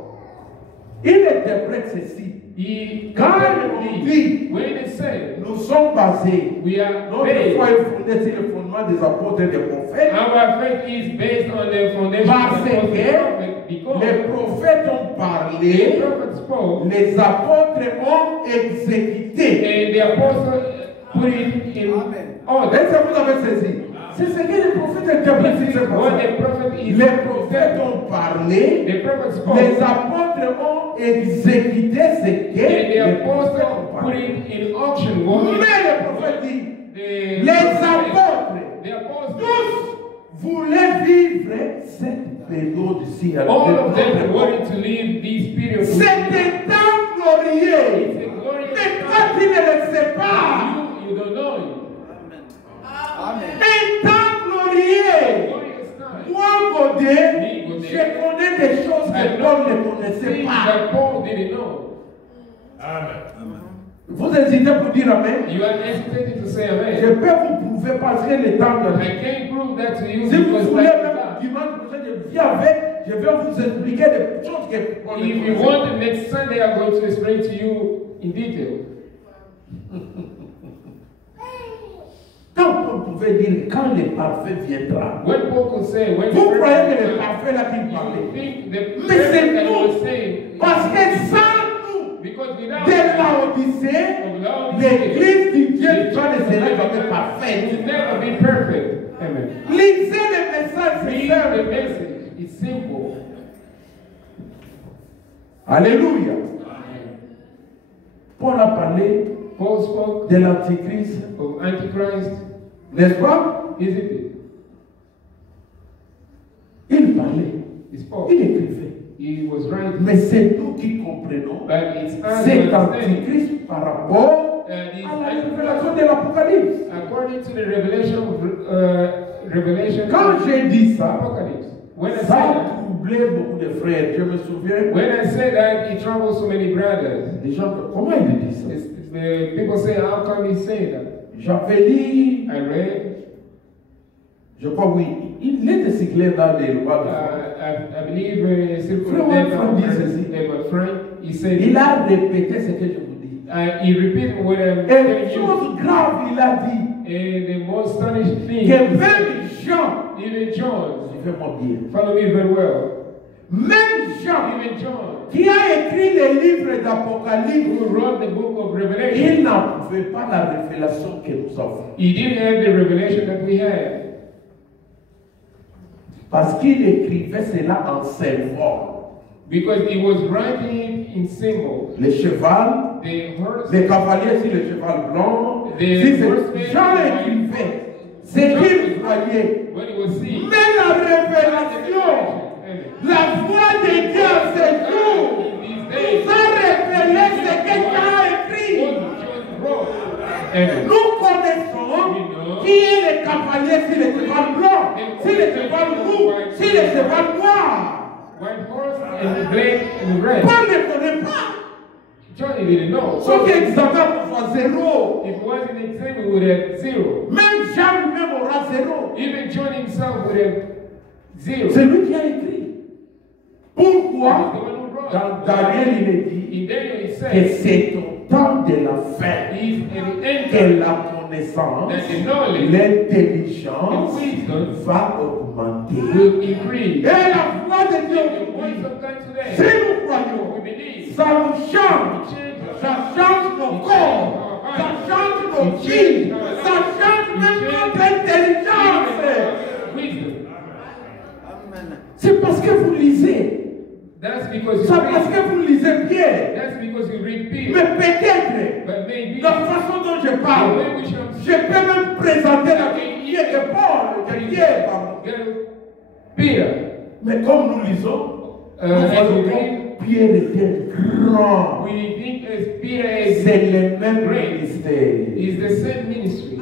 Il interprète ceci. He Quand on dit, when it said nous sommes basés, we are notre based, foi est fondée sur le fondement des apôtres et des prophètes. our faith is based on the foundation Parce of the que prophet because les prophètes ont the parlé, prophet spoke les apôtres ont exécuté. and the apostle put it in order. Est-ce que vous avez saisi? C'est ce que les prophètes interprètent This sur is ce what passage. the prophet is Les prophètes ont parlé, the prophet spoke les apôtres ont exécuté ce que and the les prophètes apostle ont put parlé. it in auction. What Mais le prophète dit, the les apôtres, the apostles, tous voulaient vivre cette période-ci. all of them wanted to live this period. C'était un glorieux. It's a glorious Mais toi, time. tu ne le sais pas. You don't know it. Un temps glorieux. Glorious time. Moi, Godé, je connais des choses que Paul ne connaissait Things pas. that Paul didn't know. Vous hésitez pour dire Amen? You are hesitating to say Je amen. peux vous prouver parce que le temps de... I can't prove that to you Si vous because voulez, time is même up. dimanche prochain, je vais vous expliquer des choses que Paul ne If you connaissait want, pas. next Sunday I'm going to explain to you in detail. Quand Paul pouvait dire quand le parfait viendra, When Paul could say, when vous the croyez que person le comes, parfait là qu'il you parlait? think the Mais c'est person that he was nous. saying, Parce que sans nous, because without de l'Odyssée, l'église du Dieu ne sera jamais parfaite. will never be perfect. Amen. Lisez le message, c'est Read the simple. message. It's simple. Alléluia. Paul a parlé Paul spoke de l'Antichrist, of Antichrist, n'est-ce pas? isn't it? Il parlait, He spoke. il écrivait. He was right. Mais c'est nous qui comprenons But it's us cet who understand. Antichrist par rapport And it's à la révélation de l'Apocalypse. according to the revelation of Revelation Quand j'ai dit ça, Apocalypse. When I ça say a that, troublé beaucoup de frères. Je me souviens, when I say that, it troubles so many brothers. des gens, comment il dit ça? The people say, how come he's saying that? J'avais lu, I read, je crois oui, il était cyclé dans les lois de France. I believe Frère Franck dit ceci. Frank, he said, Il a répété ce que je vous dis. he repeated what I'm Et telling you. chose grave, il a dit And the most astonishing thing, que is même Jean, even John, suivez-moi bien, follow me very well, même Jean, even John, qui a écrit les livres d'Apocalypse, who wrote the book of Revelation, il n'avait pas la révélation que nous avons. he didn't have the revelation that we had. Parce qu'il écrivait cela en symbole. Because he was writing in symbol. Le cheval, The horse, les cavaliers sur le cheval blanc, si c'est Jean écrivait, c'est qu'il voyait. when he was seeing. Mais la révélation, la voix de Dieu à ce jour, nous a révélé ce que Jean a écrit. Nous connaissons qui est le cavalier sur le cheval blanc, sur le cheval roux, sur le cheval noir. White horse and black and red. Paul ne connaît pas. John didn't know. Sauf qu'examen pour zéro. If it was an exam, we would have 0. Même Jean lui-même aura zéro. Even John himself would have 0. C'est lui qui a écrit. Pourquoi? He's the one who wrote. Dans Daniel, il est dit In Daniel, he que said, c'est au temps de la fin he's at the end que la connaissance, that the knowledge l'intelligence and wisdom va augmenter. will increase. Et la voix de Dieu, The voice of God si today, nous croyons, we believe, ça nous change. Ça change nos corps, ça change nos vies, ça change même notre intelligence. wisdom. C'est parce que vous lisez. That's because C'est you parce read. que vous lisez Pierre. That's because you read Peter. Mais peut-être, But maybe la façon dont je parle, the way we shall je peux même présenter la vie de Paul, de Pierre, pardon. Peter. Mais comme nous lisons, nous As voyons we que read, Pierre était grand. we think as Peter is C'est le même great. ministère. Is the same ministry.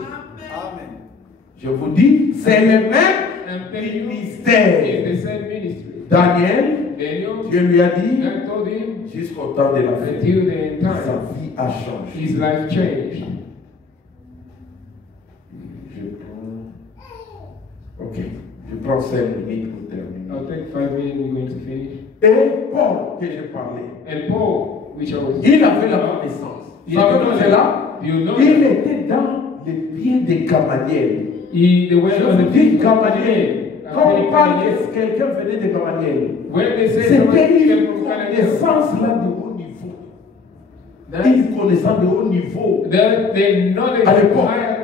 Je vous dis, c'est le même I'm telling you, ministère. is the same ministry. Daniel, Daniel, Dieu lui a dit, God told him jusqu'au temps de la fin, until the end sa time, vie a changé. his life changed. Je prends 5 minutes pour terminer. I'll take 5 minutes, we're going to finish. Et Paul, que j'ai parlé, And Paul, which I was, il avait la connaissance. Il Savez-vous avait- cela? you know Il that? était dans les pieds de Gamaliel. They went Je on vous the dis feet Gamaliel. Quand on parle que quelqu'un venait de Gamaliel, When they say c'était someone une came from Galilee, connaissance là de haut niveau. that's Une connaissance de haut niveau. the knowledge, À l'époque, higher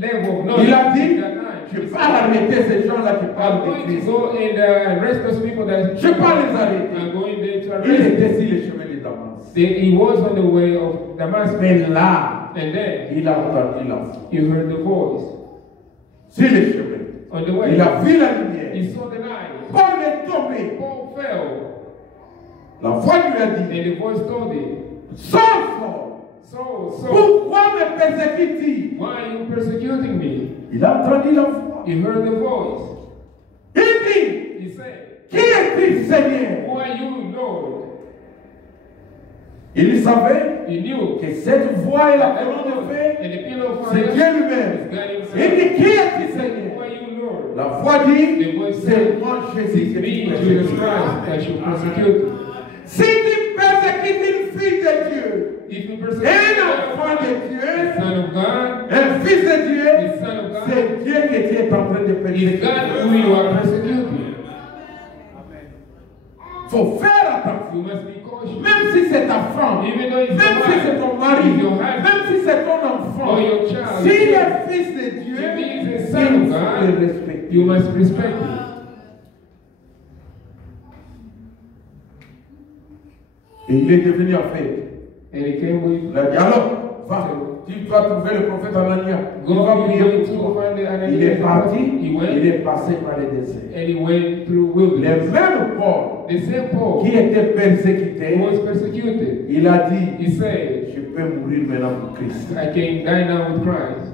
level of knowledge. il a dit, at that time. je ne vais pas arrêter ces gens-là qui I'm parlent de going to Christ. go and arrest those people that Je ne vais pas les arrêter. I'm going there to Il arrest them. était sur le chemin de Damas. He was on the way of Damascus, Mais là, and then il a entendu la voix. he heard the voice Sur le chemin. on the way. Il a vu la lumière. He saw the light. Paul est tombé. Paul fell, La voix lui a and dit, the voice told him, Saul, Saul, pourquoi me persécutes-tu? why are you persecuting me? Il a entendu la voix. He heard the voice. Il dit, He said, qui es-tu, Seigneur? who are you, Lord? Il savait He knew. que cette voix et la colonne de feu, And the pillar of c'est fire Dieu is lui-même. God Il himself. dit, qui es-tu, Who Seigneur? are you, Lord? La voix dit, The voice c'est said, moi, Jésus, que me, tu Jesus persécutes. Christ, that you persecute. Si tu persécutes une fille de Dieu, If you persecute un enfant de the Dieu, Son of God, un fils de Dieu, the Son of God, c'est Dieu que tu es en train de is persécuter. God who you are persecuting. Il faut faire attention. You must be cautious. Même si c'est ta femme, Even though it's même your si wife, c'est ton mari, it's your husband, même si c'est ton enfant, or your child, s'il est fils de Dieu, if he is a il son of faut le God, respecter. you must respect him. Et il est devenu en fait. And he came with, Il a dit alors, va, tu vas trouver le prophète Anania. Il go va you prier going pour to toi. find the Ananias. Il est parti, He il went, est passé par le désert. and he went through Le wilderness. même Paul The same Paul qui était who persécuté, was persecuted, il a dit, he said, je peux mourir maintenant pour Christ. I can die now with Christ.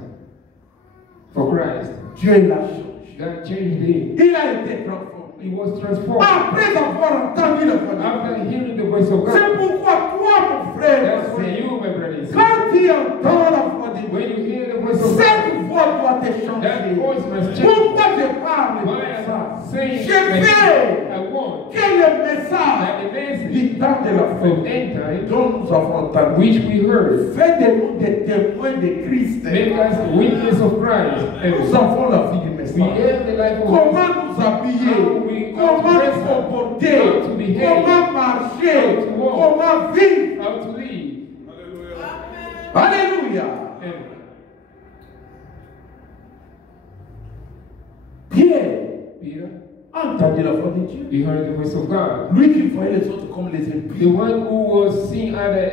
For Christ. Dieu l'a changé. God changed him. Il a été transformé. He was transformed. Après avoir entendu la voix de After Dieu. hearing the voice of C'est God. pourquoi toi, mon frère, That's ma for sœur, you, my brother and sister. quand tu entends la voix de When Dieu, you hear the voice of God, cette voix doit te that changer. voice must change. Pourquoi je parle Why de ça? I'm saying Je that veux I want que le message that the message du temps de la of fin end time, dont nous avons entendu, which we heard, fait de nous des témoins de Christ. make us witness of Christ. Nous And avons la vie du we message. have the life of Comment nous habiller, comment nous comporter, comment marcher, comment vivre. how to live. Alléluia. And Pierre, Peter, a entendu la voix de Dieu. He heard the voice of God. Lui qui voyait les autres comme les The impies. one who was seeing others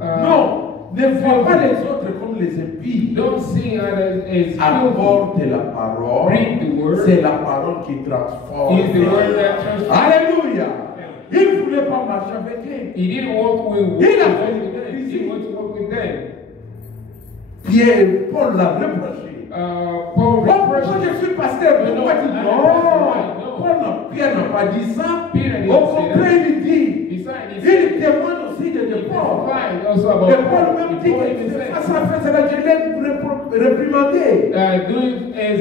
as Non, ne vois pas les autres comme les impies. don't see others as filthy. Apporte la parole. Read the word. C'est la parole qui transforme. Is the word that transforms. Alléluia. Il ne voulait pas marcher avec eux. He didn't walk with Il a them. fait He didn't want to walk with them. Pierre, Paul l'a reproché. Paul Pourquoi reproached je suis pasteur? No, Pourquoi no, tu I non? don't Paul Pierre n'a pas dit ça. Peter didn't Au say contraire, il dit. Besides, he said, Il témoigne aussi de Paul. testified also about Et Paul même dit Paul que even said, face à face, c'est là que je l'ai réprimandé. doing as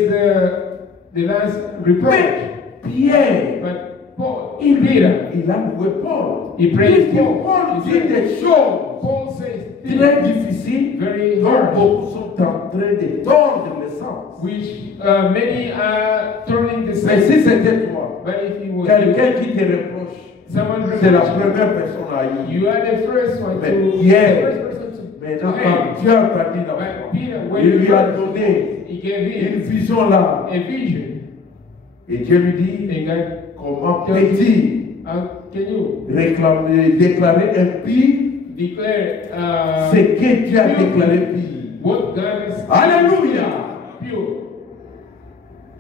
the last reproach. Mais Pierre, But Paul, il Peter, a loué Paul. He praised Il dit, Paul. Paul He dit said, des choses Paul says très things difficiles very dont hard, beaucoup sont en train de tordre le sens. which many are turning the Mais same. si c'était toi, But if he was quelqu'un qui te reproche, someone c'est la reproach première personne à y. you are the first one Mais to Pierre, the first person to Maintenant, hate. quand Dieu a entendu la But voix, Peter, when il he lui a heard, donné he gave une him vision là. a vision. Et Dieu lui dit, And God, comment peux-tu can you déclarer impie declare ce que Dieu a déclaré pire? what God is Alléluia! pure?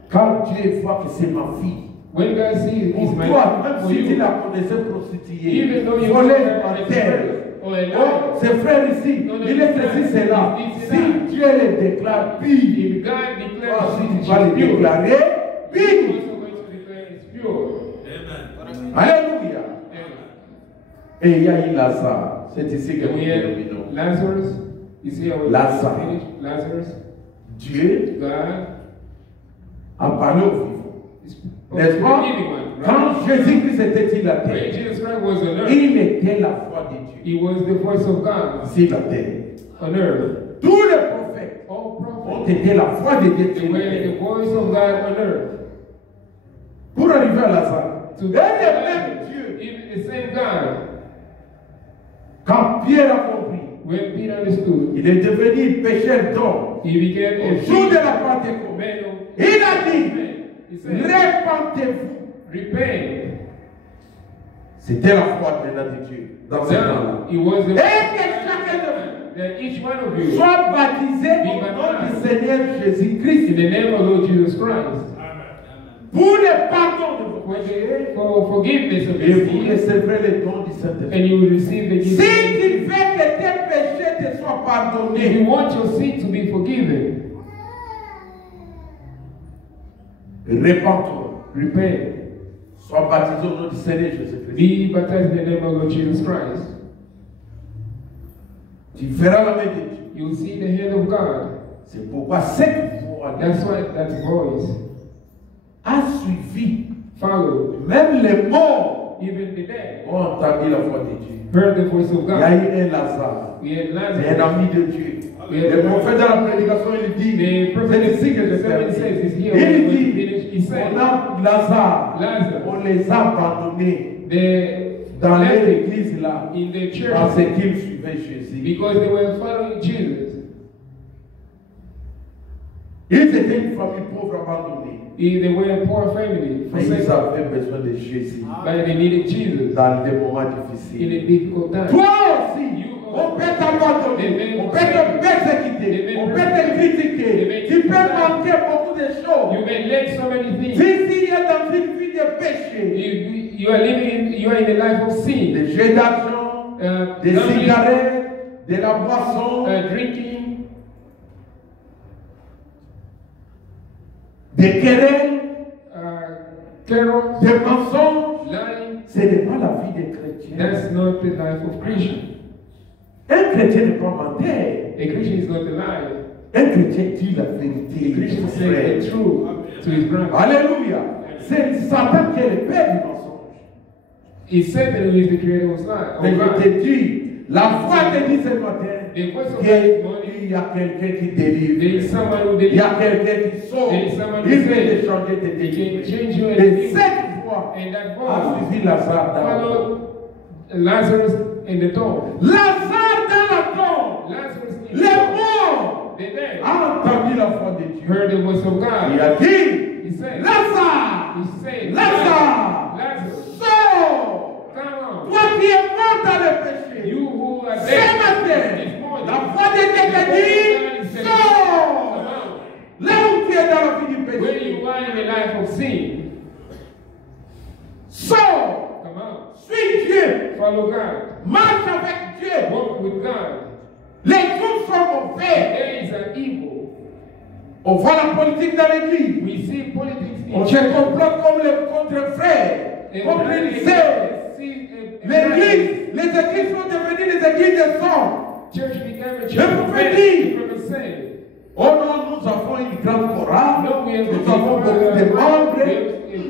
Quand Dieu voit que c'est ma fille, When God sees pour is my toi, même for si tu you, la connaissais prostituée, even though you volée know par that terre, or a oh, lie, ses frères ici, No, no, il est ceci, c'est là. it's Si that. Dieu les déclare pire, if God toi declares aussi it tu vas les is pure, déclarer He pire. is also going to declare it's pure. Alléluia! And Et il y a eu Lazare. C'est ici que nous we have terminons. Lazarus. You see how we Lazarus. finish? Lazarus. Dieu God a parlé au vivant. is N'est-ce pas? living one, right? Quand Jésus-Christ était sur la When terre, Jesus Christ was on earth, il était la voix de Dieu He was the voice of God sur la terre. on earth. Tous les prophètes All ont prophets, été la voix de Dieu they sur la were terre. the voice of God on earth. Pour arriver à Lazare, To et le même Dieu, even the same God, quand Pierre a compris, when Peter understood, il est devenu pécheur d'homme. he became Au a jour de thief, la Pentecôte, man of il a dit, men. He said, répentez-vous. repent. C'était la foi maintenant de Dieu dans ce temps-là. Now, it was the Et que chacun de vous that each one of you, soit baptisé au nom du Seigneur in Jésus-Christ the name of Lord Jesus Christ, pour le pardon de vos for péchés for forgiveness of et your vous sins, recevrez le don du Saint-Esprit. and you will receive the Si gift. tu veux que tes péchés te soient If pardonnés, you want your sin to be forgiven, répands-toi. repent. Sois baptisé au nom du Seigneur Jésus-Christ. Be baptized in the name of Lord Jesus Christ. Tu verras la main de Dieu. You will see the hand of God. C'est pourquoi cette voix That's why that voice a suivi. followed. Même les morts Even the dead ont entendu la voix de Dieu. heard the voice of Il y a God. eu un Lazare. We had C'est un Lazarus. ami de Dieu. We had Le prophète dans la prédication, il dit, The prophet c'est ici que je seven says termine. is here. Il When we dit, finish, he said, on a Lazare, Lazarus, on les a abandonnés they dans left l'église là, in the church parce qu'ils suivaient Jésus. because they were following Jesus. Ils étaient une famille pauvre abandonnée. They were a poor family, Mais ils forsaken, avaient besoin de Jésus but they needed Jesus dans des moments in difficiles. a difficult time. Toi aussi, on peut t'abandonner, on peut te persécuter, on peut te critiquer. Tu peux manquer beaucoup de choses. You may lack so many things. Si tu es dans une vie de péché, You are living you are in a life of sin, des jeux d'argent, des gambling, cigarettes, de la boisson, drinking, des querelles, carols, des mensonges. lying. Ce n'est pas la vie des chrétiens. That's not the life of Christian. Un chrétien n'est pas menteur. A Christian is not a liar. Un chrétien dit la A vérité. Christian mon says frère. the truth to his brother. Alléluia. C'est Satan qui est le père du mensonge. It's Satan who is the creator of Mais life. je te dis, la foi te dit ce matin The voice of God this morning, qu'il y a quelqu'un qui there délivre. is someone who Il y a delivers. quelqu'un qui sauve. There is someone who Il peut saves. te changer, te He can délivrer. change you and Et deliver. cette foi And that a voice suivi Lazare dans la tombe. followed Lazarus in the tomb. Lazare dans la tombe. Lazarus in Les the tomb. morts The dead a entendu la voix de Dieu. heard the voice of Il God. a dit, He said, Lazare, he said, Lazare, Follow God. Marche avec Dieu. Walk with God. Les jours sont mauvais. Days are evil. On voit la politique dans l'église. We see politics in On se church. complote comme les contre-frères, comme les sœurs. L'église, les églises sont devenues des églises de sang. Church became a Je church vous of fais men. dire. From a saint. Oh non, nous avons une grande chorale. No, we have Nous avons beaucoup de membres.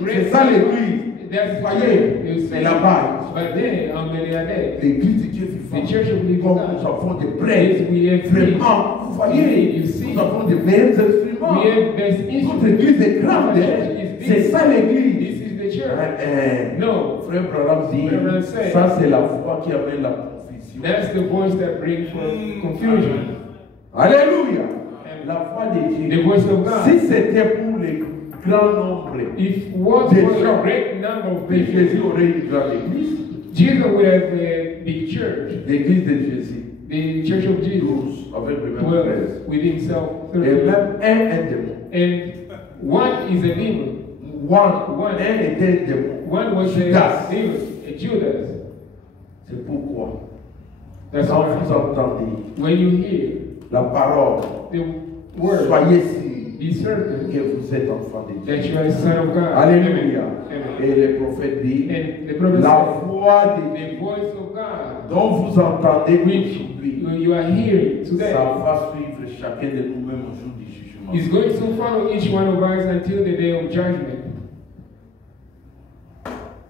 C'est ça l'église. That's Voyez, c'est là-bas. But then, how many are there? L'église de Dieu vivant. The church of living Comme God. nous avons des prêtres. We have Vraiment, vous voyez, You see. nous avons des meilleurs instruments. We have best Notre instruments. église est grande. C'est ça l'église. This is the church. No. Frère Branham dit, Frère Branham said, ça c'est la foi qui amène la confusion. That's the voice that brings forth confusion. Alléluia. La foi de The Dieu. voice of God. Si c'était pour les grands nombres, If what Des was gens. a great number of mais people, Jésus aurait une grande église. Jesus would have a big church. L'église de Jésus. The church of Jesus 12 avec le même 13. dwells with himself. Et 30. même un démon. And one is a demon. Un était un démon. One was Judas. a demon, a Judas. C'est pourquoi, That's quand why vous entendez when you hear la parole, the word, soyez sûrs be certain que vous êtes enfant de that Dieu. you are a son of God. Alléluia. Amen. Et le prophète dit, And the prophet la said, voix de the voice of God, dont vous entendez which aujourd'hui, you are hearing today, ça va suivre chacun de nous-mêmes au jour du jugement. is going to follow each one of us until the day of judgment.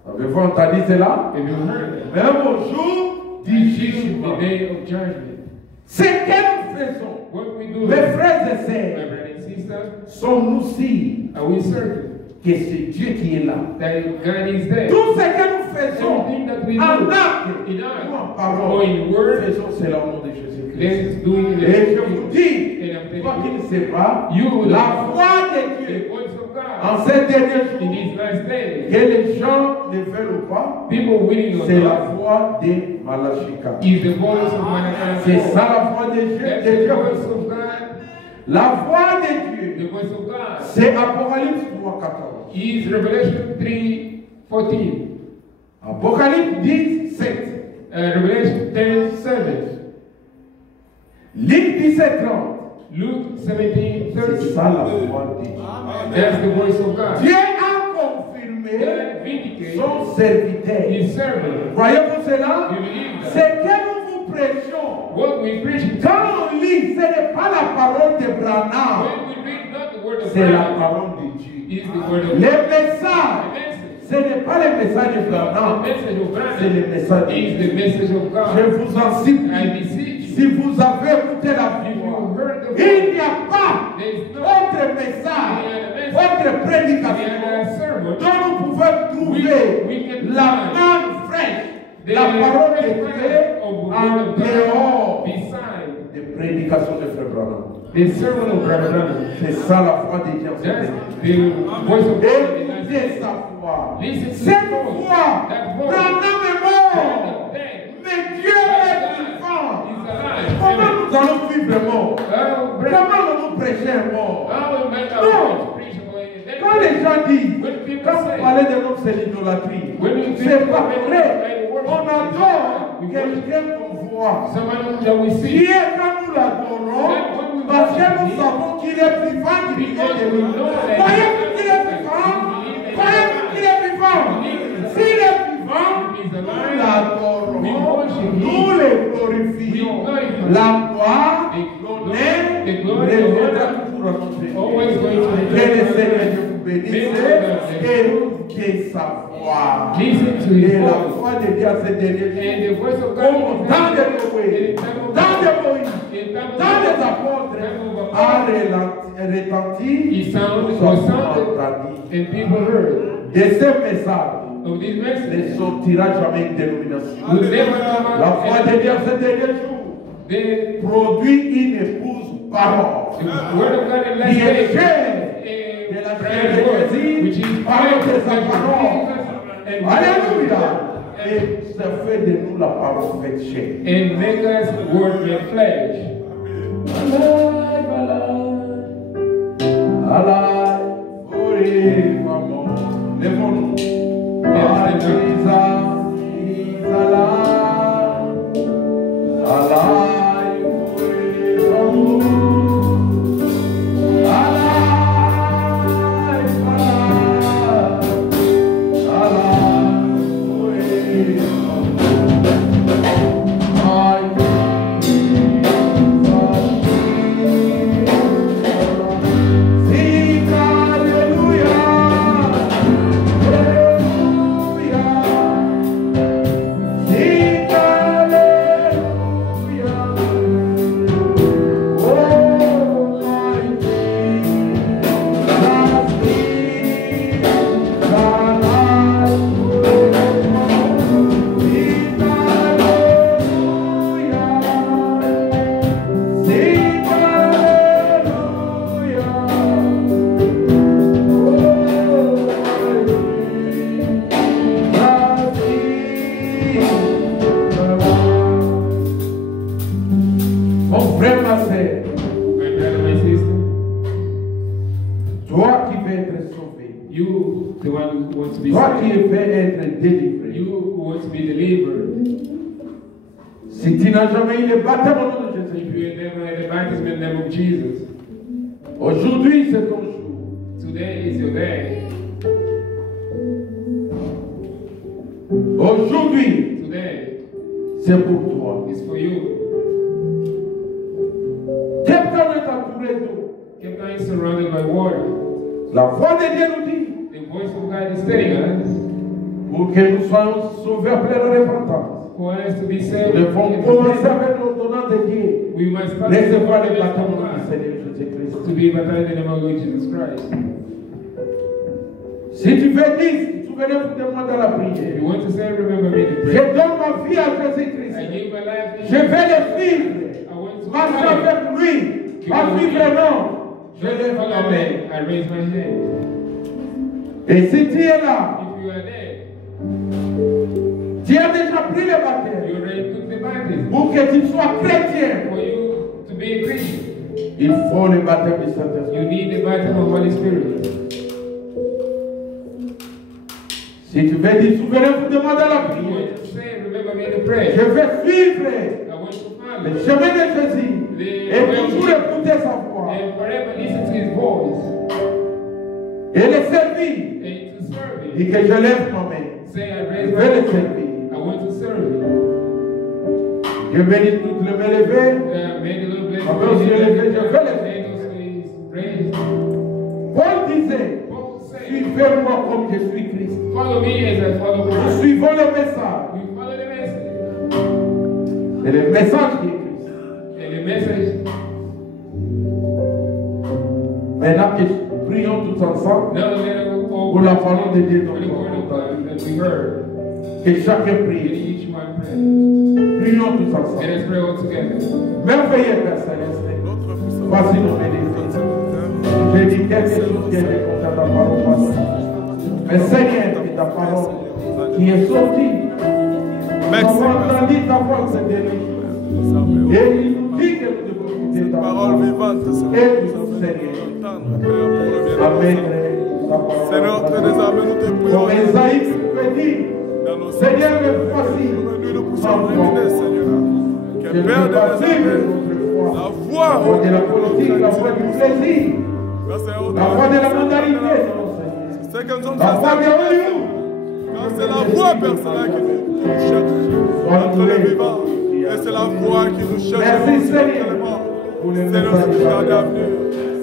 Avez-vous entendu cela? Have you heard that? Même au jour du Until jugement. the day of judgment. Ce que nous faisons, What we do, mes my frères et sœurs, brothers and sisters, sommes-nous sûrs are we certain que c'est Dieu qui est là? that God is there? Tout ce que nous faisons Everything that we en do, acte in ou art, en or parole, in word, faisons cela au nom de Jésus-Christ. let's do it in the Et je vous dis, And I'm toi telling qui you, ne sais pas, you will la voix de the Dieu voice of en God ces derniers in jours, these last days. que les gens ne veulent ou pas, People willing or c'est la not voix de Malachika. is the voice of Malachi. C'est ça la voix de Dieu. That's de the Dieu. voice of God. La voix de Dieu, The voice of God c'est Apocalypse 3:14. is Revelation 3:14. Apocalypse 10:7. Revelation 10:7. Luc 17:30. Luke C'est 17:30. ça la voix de Dieu. That's the voice of God. Dieu a confirmé God vindicates son serviteur. his servant. Voyez-vous cela? You believe that? C'est que nous vous prêchons. What we preach, Quand on lit, ce n'est pas la parole de Branham, when we read not the word of c'est la God, parole de Dieu. is the word of Les God. messages, The message. ce n'est pas le message de The Branham, message of c'est le God message de is Dieu. the message of Je God. vous en supplie, I beseech you, si vous avez écouté la if voix, you heard the il voice, n'y a pas there is no autre message, autre any prédication other sermon. dont nous pouvons trouver We can la find main fraîche, the la parole de fresh Dieu word of en God dehors beside des prédications de Frère Branham. the sermon of Brother Branham. C'est ça la foi de Dieu. That's the voice of God. Écoutez sa voix. Listen to Cette the voice. voix, That voice. Branham est mort, Brother dead. mais Dieu est God vivant. is alive. Comment Amen. nous allons vivre mort? Oh, brother. Comment allons-nous prêcher un mort? How will make No. our preach about it? Then Quand les gens disent, when people quand vous say, parlez de l'homme, c'est l'idolâtrie. when we C'est think pas about vrai. it, On adore quelqu'un qu'on voit. someone that we see, Qui est quand nous l'adorons, parce que nous savons qu'il est vivant du milieu de nous. Voyez-vous qu'il est vivant? Voyez-vous qu'il est vivant? S'il est vivant, nous l'adorons, nous le glorifions. La gloire, l'honneur, reviendra toujours à notre Dieu. always going to Que le Seigneur Dieu vous bénisse et écoutez sa voix. listen to Et his la voice. voix de Dieu à ces derniers jours, And the voice of God comme is dans des Noé, dans des Moïse, dans des apôtres, a retenti, He sounded, nous was avons sounded, entendu. and people heard. De ces messages Of this ne message sortira jamais une dénomination. will never come La out. voix de Dieu à ces derniers jours The produit une épouse parole. word of God in last Qui est days chère de la chair de Jésus, which is parole de sa and parole. Alléluia. Et ça fait de nous la parole faite chair. and make us word made flesh. Alive, alive, alive, forevermore. Lèvons-nous. Yes, Jesus is alive. Toi qui saved. veux être délivré. You who want to be delivered. Si tu n'as jamais eu le baptême au nom de If Jésus, you have never had the baptism in the name of Jesus, aujourd'hui c'est ton jour. today is your day. Aujourd'hui, Today c'est pour toi. is for you. Quelqu'un est entouré d'eau. Kepka is surrounded by water. La voix de Dieu nous dit The voice of God is telling us pour que nous soyons sauvés après la repentance. for us to be saved. Nous devons commencer avec l'ordonnance de Dieu. We must first Recevoir the le baptism baptême of au nom du God Seigneur Jésus-Christ. to be baptized in the name of Lord Jesus Christ. Si tu veux dire, tu veux pour demander la If prière. you want to say, remember me to Je pray. donne ma vie à Jésus-Christ. I give my life to Je you. vais le suivre. I want to Marche follow you. avec lui. Va suivre non. Je lève ma Follow main. me. I raise my hand. Et si tu es là, If you are there, tu as déjà pris le baptême. you already took the baptism. Pour que tu sois chrétien, For you to be a Christian, il faut le baptême du Saint-Esprit. you need the baptism of Holy Spirit. Si tu veux dire souverain pour demander la If you prière, want to say, remember me to je pray. vais suivre I want to le follow. chemin de Jésus et toujours écouter sa voix And forever listen to his voice. et le servir. And to serve him. Et que je lève ma main. Say, I Je raise my vais le hand. servir. I want to serve him. Je bénis toutes les mains levées. May the Lord bless you. Amen. Je vais le faire. May those who is raised. Paul disait, Paul said, suivez-moi comme je suis Christ. follow me as I follow Nous Christ. suivons le message. We follow the message. Et le message qui est Christ. And the message, Maintenant que prions tous ensemble, now let us all Pour la parole de Dieu, for the word of God that we heard. que chacun Let prie. each one pray. Prions tous Let ensemble. us pray all together. Merveilleux Père Céleste. Voici nos bénéfices. J'ai dit quelque chose qui est contre ta parole, Pasteur. Mais Seigneur, que ta parole qui est sortie, nous avons entendu ta voix se délivrer. Et il nous dit que nous devons écouter ta Parole parole. vivante, Et Seigneur. nous, Seigneur, Entendre, Père, pour le bien. amen. Ta parole. Seigneur, que désormais nous te Comme prions. Esaïe peut dire, Dans nos Seigneur, me voici. nous nous poussons Sans préminer, foi. Seigneur. Que Je ne Père peux pas de suivre désormais, notre foi. la La voix voie de la politique, la voie du plaisir, la voie de la mondialité, c'est comme ça la voie de Hollywood. Car c'est la voix, Père, c'est là qui nous cherche entre les vivants. Et c'est la voix qui nous cherche Merci, entre Seigneur, les morts. pour les Seigneur, messages c'est ta d'avenir.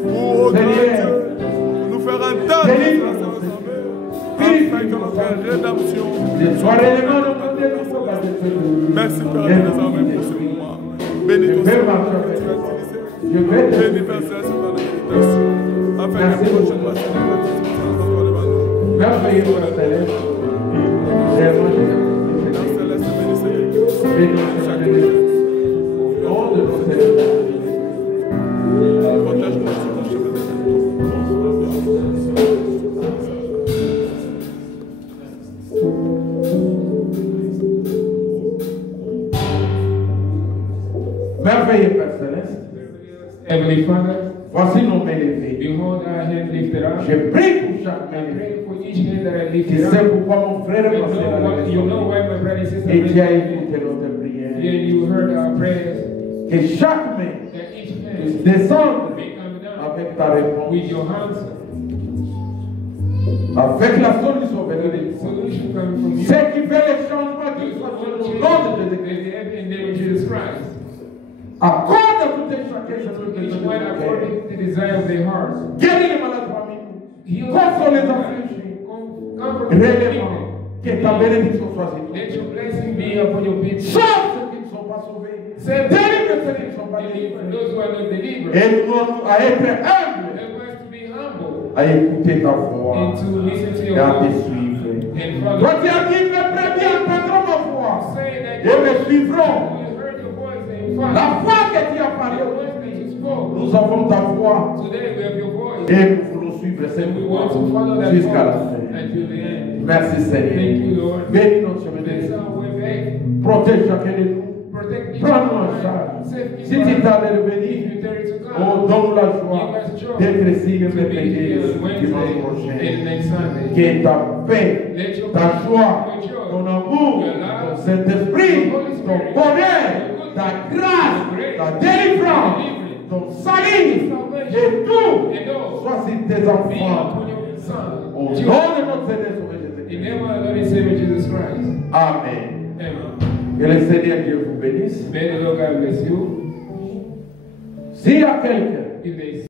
Pour, oh grand Seigneur, Dieu, nous faire entendre délivre-nous, afin Seigneur. que notre rédemption. Je sois réellement le monde de nous sauver. Merci, Père, désormais pour ce moment. Bénis Je ton vais Seigneur. marcher avec toi. Je vais te Bénis, Père Céleste, dans la méditation. Afin que Merci. prochainement, Seigneur, que tu sois devant nous. merveilleux Père Céleste. Vraiment, je Père te Céleste, bénis, Seigneur. bénis, Seigneur, bénis. Au nom de nos Seigneur. Protège-nous sur ton chemin de vie. Merveilleux Père Céleste. Heavenly Father, Voici nos mains levées. behold our hand lifted up. Je prie pour chaque I main levée. pray for each hand that I Tu lifted sais up. pourquoi mon frère I est passé know dans la what, you know maison. why my brother and sister Et tu as raised écouté notre prière. and you heard our prayers. Que chaque main That each puisse hand descendre may come down avec ta réponse. with your answer. Avec la solution venue de toi. Solution coming from you. Ceux qui veulent le changement, qu'ils Those who soient want au change, nom de there's Jésus-Christ. the heaven in the name of Jesus Christ. Accorde à tout un chacun selon le Each besoin one de ton cœur. according to the desire of their hearts. Guéris les malades parmi nous. Heal Console les affligés. comfort the Réellement, people. que ta bénédiction soit sur nous. Let your blessing be upon your people. Sauve ceux qui ne sont pas sauvés. Save Délivre ceux qui ne sont pas deliver délivrés. those who are not delivered. Aide-nous à être humbles, Help us to be humble à écouter ta voix and to listen to et your à te voice suivre. and follow. Toi qui as dit, mes brebis entendront ma voix Say that et me suivront. you heard your voice and follow. La voix que tu as The parlée, voice that you spoke. nous avons ta voix Today we have your voice. et nous voulons suivre cette And we voix want to follow that jusqu'à la voice fin. until the end. Merci Thank Seigneur. you, Lord. Bénis notre chemin de Bless vie. our way back. Protège chacun de nous. protect each Prends-nous en other. charge. Save each Si tu other. t'allais If venir, you tarry to come, oh, donne la joie give us joy d'être ici le to be mercredi, here dimanche Wednesday prochain. and next Sunday. Que ta paix, Let your ta peace, joie, your joy, ton amour, your love, ton Saint-Esprit, your Holy ton Spirit, bonheur, your ta goodness, grâce, your grace, ta délivrance, deliverance, ton salut, salvation, et tout and all soit sur tes be enfants. upon your Son. Au nom de Jesus. notre Seigneur Sauveur In the Jésus-Christ. name of our Lord and Savior Jesus Christ. Amen. Amen. Que le Seigneur Dieu vous bénisse. May the Lord God bless you. S'il y a quelqu'un If there is